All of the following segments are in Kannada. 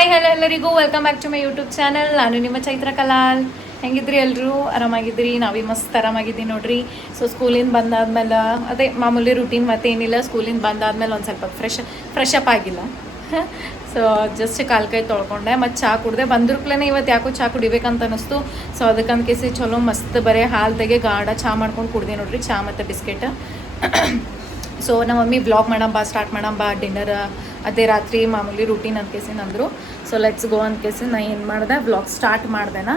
ಹಾಯ್ ಹಲೋ ಎಲ್ಲರಿಗೂ welcome back to my YouTube channel. ನಾನು ನಿಮ್ಮ ಚೈತ್ರ ಕಲಾಲ್. ಹೆಂಗಿದ್ರಿ ಎಲ್ಲರೂ? ಆರಾಮಾಗಿದ್ರಿ? ನಾವೇ ಮಸ್ತ್ ಆರಾಮಾಗಿದ್ದೀವಿ ನೋಡ್ರಿ. ಸೊ ಸ್ಕೂಲಿಂದ ಬಂದಾದ್ಮೇಲೆ ಅದೇ ಮಾಮೂಲಿ ರೂಟೀನ್ ಮತ್ತೇನಿಲ್ಲ. ಸ್ಕೂಲಿಂದ ಬಂದಾದ್ಮೇಲೆ ಒಂದು ಸ್ವಲ್ಪ ಫ್ರೆಶ್ ಅಪ್ ಆಗಿಲ್ಲ. ಸೊ ಜಸ್ಟ್ ಕಾಲು ಕೈ ತೊಳ್ಕೊಂಡೆ ಮತ್ತು ಚಹಾ ಕುಡಿದೆ. ಬಂದಿರ್ಕ್ಲೇ ಇವತ್ತು ಯಾಕೋ ಚಹಾ ಕುಡಿಬೇಕಂತ ಅನ್ನಿಸ್ತು. ಸೊ ಅದಕ್ಕಂತ ಕೇಸಿ ಚಲೋ ಮಸ್ತ್ ಬರೀ ಹಾಲ್ದಾಗೆ ಗಾಢ ಚಹಾ ಮಾಡ್ಕೊಂಡು ಕುಡ್ದೆ ನೋಡ್ರಿ, ಚಹಾ ಮತ್ತು ಬಿಸ್ಕೆಟ್. ಸೊ ನಮ್ಮ ಮಮ್ಮಿ ವ್ಲಾಗ್ ಮಾಡಂಬ ಸ್ಟಾರ್ಟ್ ಮಾಡಂಬ ಡಿನ್ನರ್ ಅದೇ ರಾತ್ರಿ ಮಾಮೂಲಿ ರೂಟೀನ್ ಅಂತ ಕೇಸಿ ಅಂದರು. ಸೊ ಲೆಟ್ಸ್ ಗೋ ಅಂತ ಕೇಸಿ ನಾ ಏನು ಮಾಡಿದೆ, ವ್ಲಾಗ್ ಸ್ಟಾರ್ಟ್ ಮಾಡ್ದೆನಾ.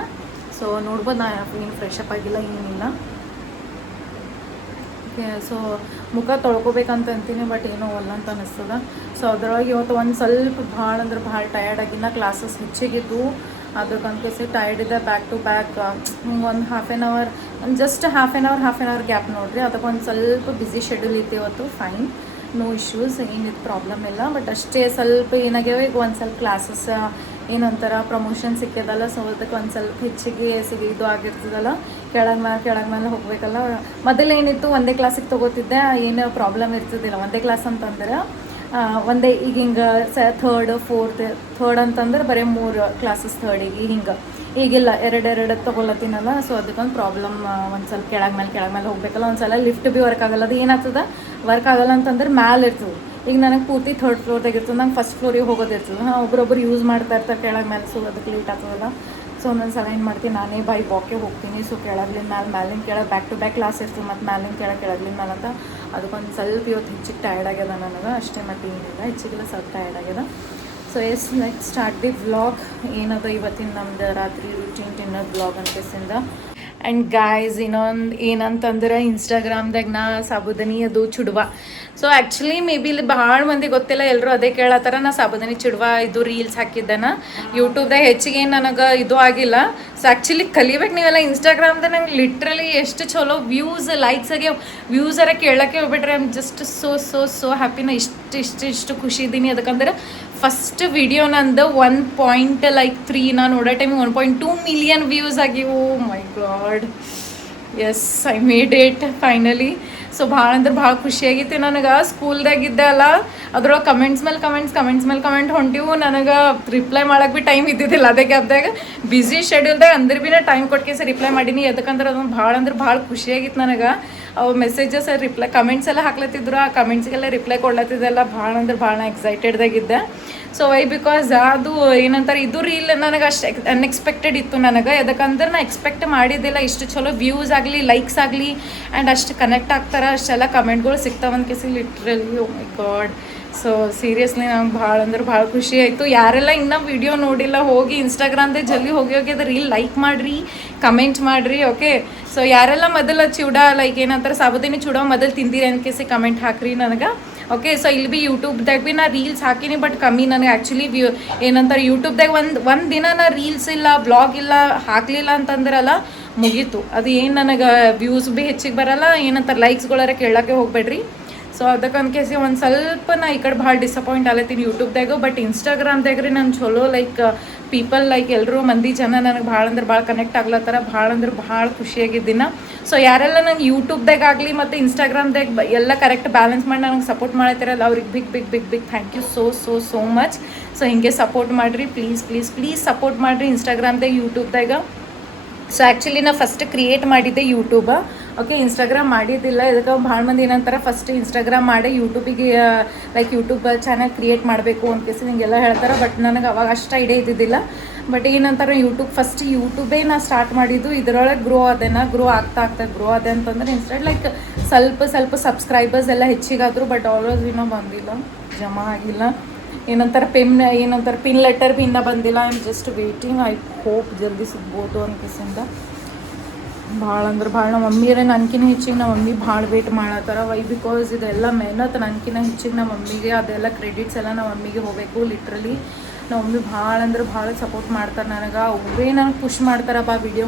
ಸೊ ನೋಡ್ಬೋದು, ನಾ ಏನು ಫ್ರೆಶ್ ಅಪ್ ಆಗಿಲ್ಲ, ಏನಿಲ್ಲ. ಓಕೆ, ಸೊ ಮುಖ ತೊಳ್ಕೊಬೇಕಂತ ಅಂತೀನಿ, ಬಟ್ ಏನೋ ಅಲ್ಲ ಅಂತ ಅನ್ನಿಸ್ತದ. ಸೊ ಅದ್ರೊಳಗೆ ಇವತ್ತು ಒಂದು ಸ್ವಲ್ಪ ಭಾಳ ಅಂದ್ರೆ ಭಾಳ ಟಯರ್ಡ್ ಆಗಿನ, ಕ್ಲಾಸಸ್ ಹೆಚ್ಚಿಗಿದ್ದು. ಅದಕ್ಕಂತ ಕೇಸಿ ಟಯರ್ಡ್ ಇದೆ. ಬ್ಯಾಕ್ ಟು ಬ್ಯಾಕ್ ಒಂದು ಹಾಫ್ ಆ್ಯನ್ ಅವರ್, ಒಂದು just half an hour gap ನೋಡಿರಿ. ಅದಕ್ಕೆ ಒಂದು ಸ್ವಲ್ಪ ಬ್ಯುಸಿ ಶೆಡ್ಯೂಲ್ ಇತ್ತು ಇವತ್ತು. ಫೈನ್, ನೋ ಇಶ್ಯೂಸ್, ಏನಿದು ಪ್ರಾಬ್ಲಮ್ ಇಲ್ಲ. ಬಟ್ ಅಷ್ಟೇ ಸ್ವಲ್ಪ ಏನಾಗ್ಯಾವ, ಈಗ ಒಂದು ಸ್ವಲ್ಪ ಕ್ಲಾಸಸ್ ಏನಂತಾರ ಪ್ರಮೋಷನ್ ಸಿಕ್ಕಿದಲ್ಲ. ಸೊ ಅದಕ್ಕೆ ಒಂದು ಸ್ವಲ್ಪ ಹೆಚ್ಚಿಗೆ ಇದು ಆಗಿರ್ತದಲ್ಲ, ಕೆಳಗೆ ಮೇಲೆ ಹೋಗಬೇಕಲ್ಲ. ಮೊದಲೇನಿತ್ತು, ಒಂದೇ ಕ್ಲಾಸಿಗೆ ತೊಗೋತಿದ್ದೆ, ಏನು ಪ್ರಾಬ್ಲಮ್ ಇರ್ತಿದ್ದಿಲ್ಲ. ಒಂದೇ ಕ್ಲಾಸ್ ಅಂತಂದ್ರೆ ಒಂದೇ, ಈಗ ಹಿಂಗೆ ಥರ್ಡ್ ಅಂತಂದ್ರೆ ಬರೀ 3 ಕ್ಲಾಸಸ್ ಥರ್ಡಿಗೆ ಹಿಂಗೆ. ಈಗಿಲ್ಲ, ಎರಡು ತೊಗೊಳತ್ತೀನಲ್ಲ. ಸೊ ಅದಕ್ಕೊಂದು ಪ್ರಾಬ್ಲಮ್. ಒಂದು ಸ್ವಲ್ಪ ಕೆಳಗೆ ಮೇಲೆ ಹೋಗ್ಬೇಕಲ್ಲ. ಒಂದು ಸಲ ಲಿಫ್ಟ್ ಭೀ ವರ್ಕ್ ಆಗಲ್ಲ. ಅದು ಏನಾಗ್ತದೆ, ವರ್ಕ್ ಆಗಲ್ಲ ಅಂತಂದ್ರೆ ಮ್ಯಾಲೆ ಇರ್ತದೆ. ಈಗ ನನಗೆ ಪೂರ್ತಿ ಥರ್ಡ್ ಫ್ಲೋರ್ದಾಗ ಇರ್ತದೆ, ನಂಗೆ ಫಸ್ಟ್ ಫ್ಲೋರಿಗೆ ಹೋಗೋದಿರ್ತದೆ. ಒಬ್ಬರೊಬ್ಬರು ಯೂಸ್ ಮಾಡ್ತಾ ಇರ್ತಾರೆ ಕೆಳಗೆ ಮೇಲೆ. ಸೊ ಅದಕ್ಕೆ ಲೇಟ್ ಆಗ್ತದಲ್ಲ. ಸೊ ಒಂದೊಂದು ಸಲ ಏನು ಮಾಡ್ತೀನಿ, ನಾನೇ ಬೈ ವಾಕೆ ಹೋಗ್ತೀನಿ. ಸೊ ಕೆಳಗಿನ ಮೇಲಿನ ಕೆಳಗೆ ಬ್ಯಾಕ್ ಟು ಬ್ಯಾಕ್ ಕ್ಲಾಸ್ ಇರ್ತದೆ, ಮತ್ತು ಮೇಲಿನ ಕೆಳಗಿನ ಮೇಲೆ ಅಂತ. ಅದಕ್ಕೊಂದು ಸ್ವಲ್ಪ ಇವತ್ತು ಹೆಚ್ಚಿಗೆ ಟಯರ್ಡ್ ಆಗ್ಯದ ನನಗೆ ಅಷ್ಟೇ, ಮತ್ತು ಏನಿಲ್ಲ, ಹೆಚ್ಚಿಗೆಲ್ಲ ಸ್ವಲ್ಪ ಟಯರ್ಡ್ ಆಗ್ಯದ. So yes, next start the vlog. ಏನದ ಇವತ್ತಿನ ನಮ್ದು ರಾತ್ರಿ ರೂಟೀನ್ ಡಿನ್ನರ್ ವ್ಲಾಗ್ ಅಂತೇಸಿಂದ. ಆ್ಯಂಡ್ ಗಾಯ್ಸ್, ಇನ್ನೊಂದು ಏನಂತಂದ್ರೆ, ಇನ್ಸ್ಟಾಗ್ರಾಮ್ದಾಗ ನಾ ಸಾಬುದಾನಿ ಅದು ಚುಡುವ. ಸೊ ಆ್ಯಕ್ಚುಲಿ ಮೇ ಬಿ ಇಲ್ಲಿ ಭಾಳ ಮಂದಿ ಗೊತ್ತಿಲ್ಲ, ಎಲ್ಲರೂ ಅದೇ ಕೇಳತ್ತಾರ. ನಾ ಸಾಬುದಾನಿ ಚುಡುವ ಇದು ರೀಲ್ಸ್ ಹಾಕಿದ್ದೆನ ಯೂಟ್ಯೂಬ್ದಾಗ. ಹೆಚ್ಚಿಗೆ ಏನು ನನಗೆ ಇದು ಆಗಿಲ್ಲ. ಸೊ ಆ್ಯಕ್ಚುಲಿ ಕಲಿಬೇಕು ನೀವೆಲ್ಲ. ಇನ್ಸ್ಟಾಗ್ರಾಮ್ದಾಗ ನಂಗೆ ಲಿಟ್ರಲಿ ಎಷ್ಟು ಚಲೋ ವ್ಯೂಸ್, ಲೈಕ್ಸ್ ಆಗಿ ವ್ಯೂಸರ ಕೇಳೋಕ್ಕೆ ಹೋಗ್ಬಿಟ್ರೆ, I am just so happy. ನಾ ಇಷ್ಟು ಖುಷಿ ಇದ್ದೀನಿ. ಅದಕ್ಕಂದ್ರೆ ಫಸ್ಟ್ ವಿಡಿಯೋ ನಂದು 1.3, ನಾನು ನೋಡೋ ಟೈಮಿಗೆ 1.2 ಮಿಲಿಯನ್ ವ್ಯೂಸ್ ಆಗಿವು. My God, yes, I made it finally. So ಭಾಳ ಅಂದ್ರೆ ಭಾಳ ಖುಷಿಯಾಗಿತ್ತು ನನಗೆ. ಸ್ಕೂಲ್ದಾಗಿದ್ದೆ ಅಲ್ಲ, ಅದ್ರೊಳಗೆ ಕಮೆಂಟ್ಸ್ ಮೇಲೆ ಕಮೆಂಟ್ ಹೊಂಟಿವು. ನನಗೆ ರಿಪ್ಲೈ ಮಾಡೋಕೆ ಭೀ ಟೈಮ್ ಇದ್ದಿದ್ದಿಲ್ಲ. ಅದೇ ಗ್ಯಾಪ್ದಾಗ ಬ್ಯುಸಿ ಶೆಡ್ಯೂಲ್ದಾಗ ಅಂದ್ರೆ ಭೀ ನಾ ಟೈಮ್ ಕೊಟ್ಕೇಸಿ ರಿಪ್ಲೈ ಮಾಡೀನಿ. ಯಾಕಂದ್ರೆ ಅದೊಂದು ಭಾಳ ಅಂದ್ರೆ ಭಾಳ ಖುಷಿಯಾಗಿತ್ತು ನನಗೆ. ಅವು ಮೆಸೇಜಸ್ ರಿಪ್ಲೈ, ಕಮೆಂಟ್ಸ್ ಎಲ್ಲ ಹಾಕ್ಲತ್ತಿದ್ರು. ಆ ಕಮೆಂಟ್ಸ್ಗೆಲ್ಲ ರಿಪ್ಲೈ ಕೊಡ್ಲತ್ತಿದ್ದೆಲ್ಲ ಭಾಳ ಅಂದ್ರೆ ಭಾಳ ಎಕ್ಸೈಟೆಡ್ದಾಗಿದ್ದೆ. ಸೊ ವೈ ಬಿಕಾಸ್ ಅದು ಏನಂತಾರೆ, ಇದು ರೀಲ್ ನನಗೆ ಅಷ್ಟು ಅನ್ಎಕ್ಸ್ಪೆಕ್ಟೆಡ್ ಇತ್ತು ನನಗೆ. ಯಾಕಂದ್ರೆ ನಾ ಎಕ್ಸ್ಪೆಕ್ಟ್ ಮಾಡಿದ್ದಿಲ್ಲ ಇಷ್ಟು ಚಲೋ ವ್ಯೂಸ್ ಆಗಲಿ, ಲೈಕ್ಸ್ ಆಗಲಿ, ಆ್ಯಂಡ್ ಅಷ್ಟು ಕನೆಕ್ಟ್ ಆಗ್ತಾರೆ, ಅಷ್ಟೆಲ್ಲ ಕಮೆಂಟ್ಗಳು ಸಿಗ್ತಾವಂತ ಕೇಸಿ ಲಿಟ್ರಲಿ. ಓ ಮೈ ಗಾಡ್. ಸೊ ಸೀರಿಯಸ್ಲಿ ನಂಗೆ ಭಾಳ ಅಂದ್ರೆ ಭಾಳ ಖುಷಿ ಆಯಿತು. ಯಾರೆಲ್ಲ ಇನ್ನೂ ವಿಡಿಯೋ ನೋಡಿಲ್ಲ, ಹೋಗಿ ಇನ್ಸ್ಟಾಗ್ರಾಮ್ದಾಗ ಜಲ್ದಿ ಹೋಗಿ ಅದು ರೀಲ್ ಲೈಕ್ ಮಾಡಿರಿ, ಕಮೆಂಟ್ ಮಾಡಿರಿ. ಓಕೆ, ಸೊ ಯಾರೆಲ್ಲ ಮೊದಲು ಚೂಡ ಲೈಕ್ ಏನಂತಾರೆ ಸಾಬುದಾನಿ ಚೂಡ ಮೊದಲು ತಿಂದಿರಿ ಅಂತ ಕೇಸಿ ಕಮೆಂಟ್ ಹಾಕ್ರಿ ನನಗೆ. ಓಕೆ, ಸೊ ಇಲ್ಲಿ ಭೀ ಯೂಟ್ಯೂಬ್ದಾಗ ಭೀ ನಾ ರೀಲ್ಸ್ ಹಾಕಿನಿ, ಬಟ್ ಕಮ್ಮಿ. ನನಗೆ ಆ್ಯಕ್ಚುಲಿ ಏನಂತಾರೆ ಯೂಟ್ಯೂಬ್ದಾಗ ಒಂದು ದಿನ ನಾ ರೀಲ್ಸ್ ಇಲ್ಲ, ಬ್ಲಾಗ್ ಇಲ್ಲ, ಹಾಕಲಿಲ್ಲ ಅಂತಂದ್ರಲ್ಲ ಮುಗೀತು. ಅದು ಏನು ನನಗೆ ವ್ಯೂಸ್ ಭೀ ಹೆಚ್ಚಿಗೆ ಬರಲ್ಲ, ಏನಂತಾರೆ ಲೈಕ್ಸ್ಗಳಾರ ಕೇಳೋಕ್ಕೆ ಹೋಗ್ಬೇಡ್ರಿ. ಸೊ ಅದಕ್ಕಂತ ಕೇಸಿ ಒಂದು ಸ್ವಲ್ಪ ನಾ ಈ ಕಡೆ ಭಾಳ ಡಿಸಪಾಯಿಂಟ್ ಆಗತ್ತೀನಿ ಯೂಟ್ಯೂಬ್ದಾಗ. ಬಟ್ ಇನ್ಸ್ಟಾಗ್ರಾಮ್ದಾಗ ರೀ ನಾನು ಚಲೋ ಲೈಕ್ ಪೀಪಲ್, ಲೈಕ್ ಎಲ್ಲರೂ ಜನ ನನಗೆ ಭಾಳ ಅಂದ್ರೆ ಭಾಳ ಕನೆಕ್ಟ್ ಆಗ್ಲತ್ತಾರ. ಭಾಳ ಅಂದ್ರೆ ಭಾಳ ಖುಷಿಯಾಗಿದ್ದೀನ. ಸೊ ಯಾರೆಲ್ಲ ನಂಗೆ ಯೂಟ್ಯೂಬ್ದಾಗ ಆಗಲಿ ಮತ್ತು ಇನ್ಸ್ಟಾಗ್ರಾಮ್ದಾಗ ಎಲ್ಲ ಕರೆಕ್ಟ್ ಬ್ಯಾಲೆನ್ಸ್ ಮಾಡಿ ನನಗೆ ಸಪೋರ್ಟ್ ಮಾಡತ್ತಿರಲ್ಲ, ಅವ್ರಿಗೆ big thank you so much. So ಹಿಂಗೆ ಸಪೋರ್ಟ್ ಮಾಡಿರಿ, ಪ್ಲೀಸ್ ಸಪೋರ್ಟ್ ಮಾಡಿರಿ ಇನ್ಸ್ಟಾಗ್ರಾಮ್ದಾಗ, ಯೂಟ್ಯೂಬ್ದಾಗ. ಸೊ ಆ್ಯಕ್ಚುಲಿ ನಾ ಫಸ್ಟ್ ಕ್ರಿಯೇಟ್ ಮಾಡಿದ್ದೆ ಯೂಟ್ಯೂಬ. Okay, Instagram ಮಾಡಿದ್ದಿಲ್ಲ. ಇದಕ್ಕೆ ಭಾಳ ಮಂದಿ ಏನಂತಾರೆ, ಫಸ್ಟ್ ಇನ್ಸ್ಟಾಗ್ರಾಮ್ ಮಾಡಿ ಯೂಟ್ಯೂಬಿಗೆ ಲೈಕ್ ಯೂಟ್ಯೂಬ್ ಚಾನಲ್ ಕ್ರಿಯೇಟ್ ಮಾಡಬೇಕು ಅಂತ ಕೇಸಿ ನಿಮಗೆಲ್ಲ ಹೇಳ್ತಾರೆ. ಬಟ್ ನನಗೆ ಅವಾಗ ಅಷ್ಟು ಐಡಿಯಾ ಇದ್ದಿದ್ದಿಲ್ಲ. ಬಟ್ ಏನಂತಾರೆ ಫಸ್ಟ್ ಯೂಟ್ಯೂಬೇ ನಾ ಸ್ಟಾರ್ಟ್ ಮಾಡಿದ್ದು. ಇದರೊಳಗೆ ಗ್ರೋ ಆದೆ ಅಂತಂದ್ರೆ ಇನ್ಸ್ಟೆಡ್ ಲೈಕ್ ಸ್ವಲ್ಪ ಸಬ್ಸ್ಕ್ರೈಬರ್ಸ್ ಎಲ್ಲ ಹೆಚ್ಚಿಗಾದ್ರು. ಬಟ್ ಆಲ್ವೇಸ್ ಇನ್ನೂ ಬಂದಿಲ್ಲ, ಜಮಾ ಆಗಿಲ್ಲ. ಏನಂತಾರೆ ಪಿನ್ ಲೆಟರ್ ಭೀ ಇನ್ನೂ ಬಂದಿಲ್ಲ. I am just waiting. I hope ಜಲ್ದಿ ಸಿಗ್ಬೋದು ಅನ್ಕಿಸಿಂದ. ಭಾಳ ಅಂದ್ರೆ ಭಾಳ ನಮ್ಮ ಮಮ್ಮಿಯರೇ ನನಗಿನ ಹೆಚ್ಚಿಗೆ ನಮ್ಮ ಮಮ್ಮಿ ಭಾಳ ವೇಟ್ ಮಾಡತ್ತಾರ. ವೈ ಬಿಕಾಸ್ ಇದೆಲ್ಲ ಮೆಹನತ್ ನನಗಿನ ಹೆಚ್ಚಿಗೆ ನಮ್ಮ ಮಮ್ಮಿಗೆ, ಅದೆಲ್ಲ ಕ್ರೆಡಿಟ್ಸ್ ಎಲ್ಲ ನಮ್ಮ ಮಮ್ಮಿಗೆ ಹೋಗಬೇಕು. ಲಿಟ್ರಲಿ ನಮ್ಮ ಮಮ್ಮಿ ಭಾಳ ಅಂದ್ರೆ ಭಾಳ ಸಪೋರ್ಟ್ ಮಾಡ್ತಾರೆ ನನಗೆ. ಅವರೇ ನನಗೆ ಪುಷ್ ಮಾಡ್ತಾರೆ, ಬಾ ವಿಡಿಯೋ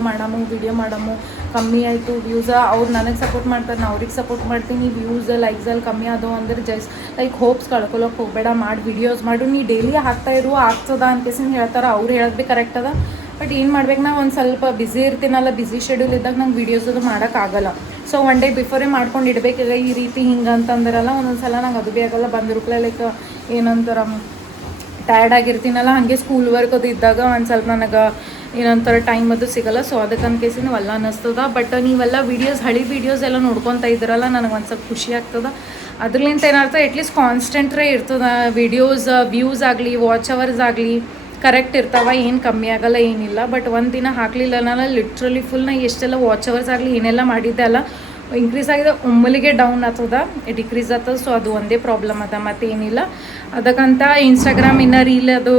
ಮಾಡಮು, ಕಮ್ಮಿ ಆಯಿತು ವ್ಯೂಸ. ಅವ್ರು ನನಗೆ ಸಪೋರ್ಟ್ ಮಾಡ್ತಾರೆ, ನಾನು ಅವ್ರಿಗೆ ಸಪೋರ್ಟ್ ಮಾಡ್ತೀನಿ. ವ್ಯೂಸ್ ಲೈಕ್ಸಲ್ಲಿ ಕಮ್ಮಿ ಆದವು ಅಂದ್ರೆ ಜಸ್ಟ್ ಲೈಕ್ ಹೋಪ್ಸ್ ಕಳ್ಕೊಳಕ್ಕೆ ಹೋಗಬೇಡ, ಮಾಡಿ ವಿಡಿಯೋಸ್ ಮಾಡು, ನೀ ಡೈಲಿ ಹಾಕ್ತಾ ಇರು, ಆಗ್ತದ ಅಂತೇಸಿಂದ ಹೇಳ್ತಾರೆ. ಅವ್ರು ಹೇಳೋದು ಭೀ ಕರೆಕ್ಟ್ ಅದ. ಬಟ್ ಏನು ಮಾಡ್ಬೇಕು, ನಾ ಒಂದು ಸ್ವಲ್ಪ ಬ್ಯುಸಿ ಇರ್ತೀನಲ್ಲ, ಬ್ಯುಸಿ ಶೆಡ್ಯೂಲ್ ಇದ್ದಾಗ ನಂಗೆ ವೀಡಿಯೋಸ್ ಅದು ಮಾಡೋಕ್ಕಾಗಲ್ಲ. ಸೊ ಒನ್ ಡೇ ಬಿಫೋರೇ ಮಾಡ್ಕೊಂಡು ಇಡಬೇಕಿಲ್ಲ ಈ ರೀತಿ ಹಿಂಗೆ ಅಂತಂದ್ರಲ್ಲ. ಒಂದೊಂದು ಸಲ ನಂಗೆ ಅದು ಭೀ ಆಗಲ್ಲ. ಬಂದಿರುತ್ತಲೇ ಲೈಕ್ ಏನಂತಾರೆ ಟಯರ್ಡ್ ಆಗಿರ್ತೀನಲ್ಲ, ಹಾಗೆ ಸ್ಕೂಲ್ ವರ್ಕ್ ಅದು ಇದ್ದಾಗ ಒಂದು ಸ್ವಲ್ಪ ನನಗೆ ಏನಂತಾರೆ ಟೈಮ್ ಅದು ಸಿಗಲ್ಲ. ಸೊ ಅದಕ್ಕೆ ಅನ್ಕೇಸಿ ನೀವೆಲ್ಲ ಅನ್ನಿಸ್ತದ. ಬಟ್ ನೀವೆಲ್ಲ ವೀಡಿಯೋಸ್ ಹಳಿ ವೀಡಿಯೋಸ್ ಎಲ್ಲ ನೋಡ್ಕೊತಾ ಇದ್ರಲ್ಲ, ನನಗೆ ಒಂದು ಸ್ವಲ್ಪ ಖುಷಿ ಆಗ್ತದೆ. ಅದ್ರಲಿಂತ ಏನಾಗ್ತದೆ, ಅಟ್ಲೀಸ್ಟ್ ಕಾನ್ಸ್ಟೆಂಟ್ರೇ ಇರ್ತದೆ ವೀಡಿಯೋಸ್, ವ್ಯೂಸ್ ಆಗಲಿ ವಾಚ್ ಅವರ್ಸ್ ಆಗಲಿ ಕರೆಕ್ಟ್ ಇರ್ತಾವ, ಏನು ಕಮ್ಮಿ ಆಗಲ್ಲ ಏನಿಲ್ಲ. ಬಟ್ ಒಂದು ದಿನ ಹಾಕಲಿಲ್ಲ ನಾನು ಲಿಟ್ರಲಿ ಫುಲ್ ನಾ ಎಷ್ಟೆಲ್ಲ ವಾಚ್ ಅವರ್ಸ್ ಆಗಲಿ ಏನೆಲ್ಲ ಮಾಡಿದ್ದೆ ಅಲ್ಲ ಇನ್ಕ್ರೀಸ್ ಆಗಿದೆ, ಒಮ್ಮಲಿಗೆ ಡೌನ್ ಆಗ್ತದ, ಡಿಕ್ರೀಸ್ ಆಗ್ತದೆ. ಸೊ ಅದು ಒಂದೇ ಪ್ರಾಬ್ಲಮ್ ಅದ, ಮತ್ತೇನಿಲ್ಲ. ಅದಕ್ಕಂತ ಇನ್ಸ್ಟಾಗ್ರಾಮ್ ಇನ್ನು ರೀಲ್ ಅದು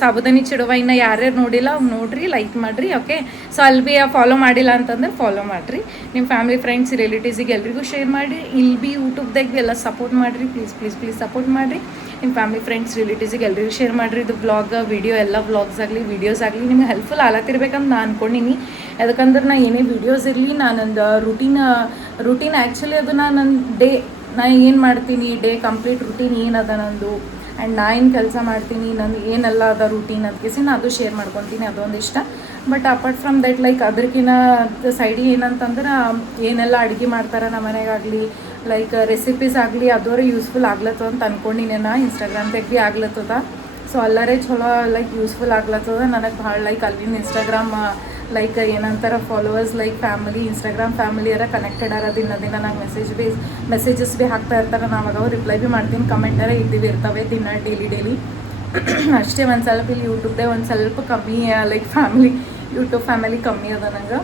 ಸಾಬುದಾನಿ ಚಿಡುವ ಇನ್ನು ಯಾರ್ಯಾರು ನೋಡಿಲ್ಲ ನೋಡ್ರಿ, ಲೈಕ್ ಮಾಡಿರಿ. ಓಕೆ, ಸೊ ಅಲ್ಲಿ ಭೀ ಫಾಲೋ ಮಾಡಿಲ್ಲ ಅಂತಂದ್ರೆ ಫಾಲೋ ಮಾಡಿರಿ. ನಿಮ್ಮ ಫ್ಯಾಮಿಲಿ ಫ್ರೆಂಡ್ಸ್ ರಿಲೇಟಿವ್ಸಿಗೆ ಎಲ್ರಿಗೂ ಶೇರ್ ಮಾಡಿರಿ. ಇಲ್ಲಿ ಭೀ ಯೂಟ್ಯೂಬ್ದಾಗ ಭೀ ಎಲ್ಲ ಸಪೋರ್ಟ್ ಮಾಡಿರಿ. ಪ್ಲೀಸ್ ಸಪೋರ್ಟ್ ಮಾಡಿರಿ. ನಿಮ್ಮ ಫ್ಯಾಮಿಲಿ ಫ್ರೆಂಡ್ಸ್ ರಿಲೇಟಿವ್ಸಿಗೆ ಎಲ್ರಿಗೂ ಶೇರ್ ಮಾಡಿರಿ. ಇದು ಬ್ಲಾಗ್ ವಿಡಿಯೋ ಎಲ್ಲ ವ್ಲಾಗ್ಸ್ ಆಗಲಿ ವೀಡಿಯೋಸ್ ಆಗಲಿ ನಿಮ್ಗೆ ಹೆಲ್ಪ್ಫುಲ್ ಆಗತ್ತಿರ್ಬೇಕಂತ ನಾನು ಅಂದ್ಕೊಂಡಿನಿ. ಯಾಕಂದ್ರೆ ನಾ ಏನೇ ವೀಡಿಯೋಸ್ ಇರಲಿ, ನಾನೊಂದು ರೂಟೀನ್ ಆ್ಯಕ್ಚುಲಿ ಅದು ನಾನು ನಾ ಏನು ಮಾಡ್ತೀನಿ, ಡೇ ಕಂಪ್ಲೀಟ್ ರೂಟೀನ್ ಏನದ ನಂದು, ಆ್ಯಂಡ್ ನಾ ಏನು ಕೆಲಸ ಮಾಡ್ತೀನಿ, ನಂದು ಏನೆಲ್ಲ ಅದ ರೂಟೀನ್ ಅದಕ್ಕೆ ನಾನು ಅದು ಶೇರ್ ಮಾಡ್ಕೊತೀನಿ, ಅದೊಂದು ಇಷ್ಟ. But apart from that like ಅದಕ್ಕಿಂತ ಸೈಡಿಗೆ ಏನಂತಂದ್ರೆ ಏನೆಲ್ಲ ಅಡುಗೆ ಮಾಡ್ತಾರೆ ನಮ್ಮ ಮನೆಗಾಗಲಿ, ಲೈಕ್ ರೆಸಿಪೀಸ್ ಆಗಲಿ ಅದೋರೆ ಯೂಸ್ಫುಲ್ ಆಗ್ಲತ್ತದ ಅಂತ ಅಂದ್ಕೊಂಡಿನಿ. ನಾ ಇನ್ಸ್ಟಾಗ್ರಾಮ್ದಾಗ ಭೀ ಆಗ್ಲತ್ತದ. ಸೊ ಅಲ್ಲರೇ ಚಲೋ ಲೈಕ್ ಯೂಸ್ಫುಲ್ ಆಗ್ಲತ್ತದ ನನಗೆ ಭಾಳ. ಲೈಕ್ ಅಲ್ಲಿನ ಇನ್ಸ್ಟಾಗ್ರಾಮ್ ಲೈಕ್ ಏನಂತಾರೆ followers like family, Instagram family ಎಲ್ಲ ಕನೆಕ್ಟೆಡ್ ಆರ. ದಿನ ನಂಗೆ ಮೆಸೇಜಸ್ ಭೀ ಹಾಕ್ತಾ ಇರ್ತಾರೆ. ನಾವು ಅವಾಗ ರಿಪ್ಲೈ ಭೀ ಮಾಡ್ತೀನಿ, ಕಮೆಂಟರ ಇರ್ತವೆ ದಿನ ಡೈಲಿ ಅಷ್ಟೇ. ಒಂದು ಸ್ವಲ್ಪ ಇಲ್ಲಿ ಯೂಟ್ಯೂಬ್ದೇ ಒಂದು ಸ್ವಲ್ಪ ಕಮ್ಮಿ ಲೈಕ್ ಯೂಟ್ಯೂಬ್ ಫ್ಯಾಮಿಲಿ ಕಮ್ಮಿ ಅದ ನಂಗೆ.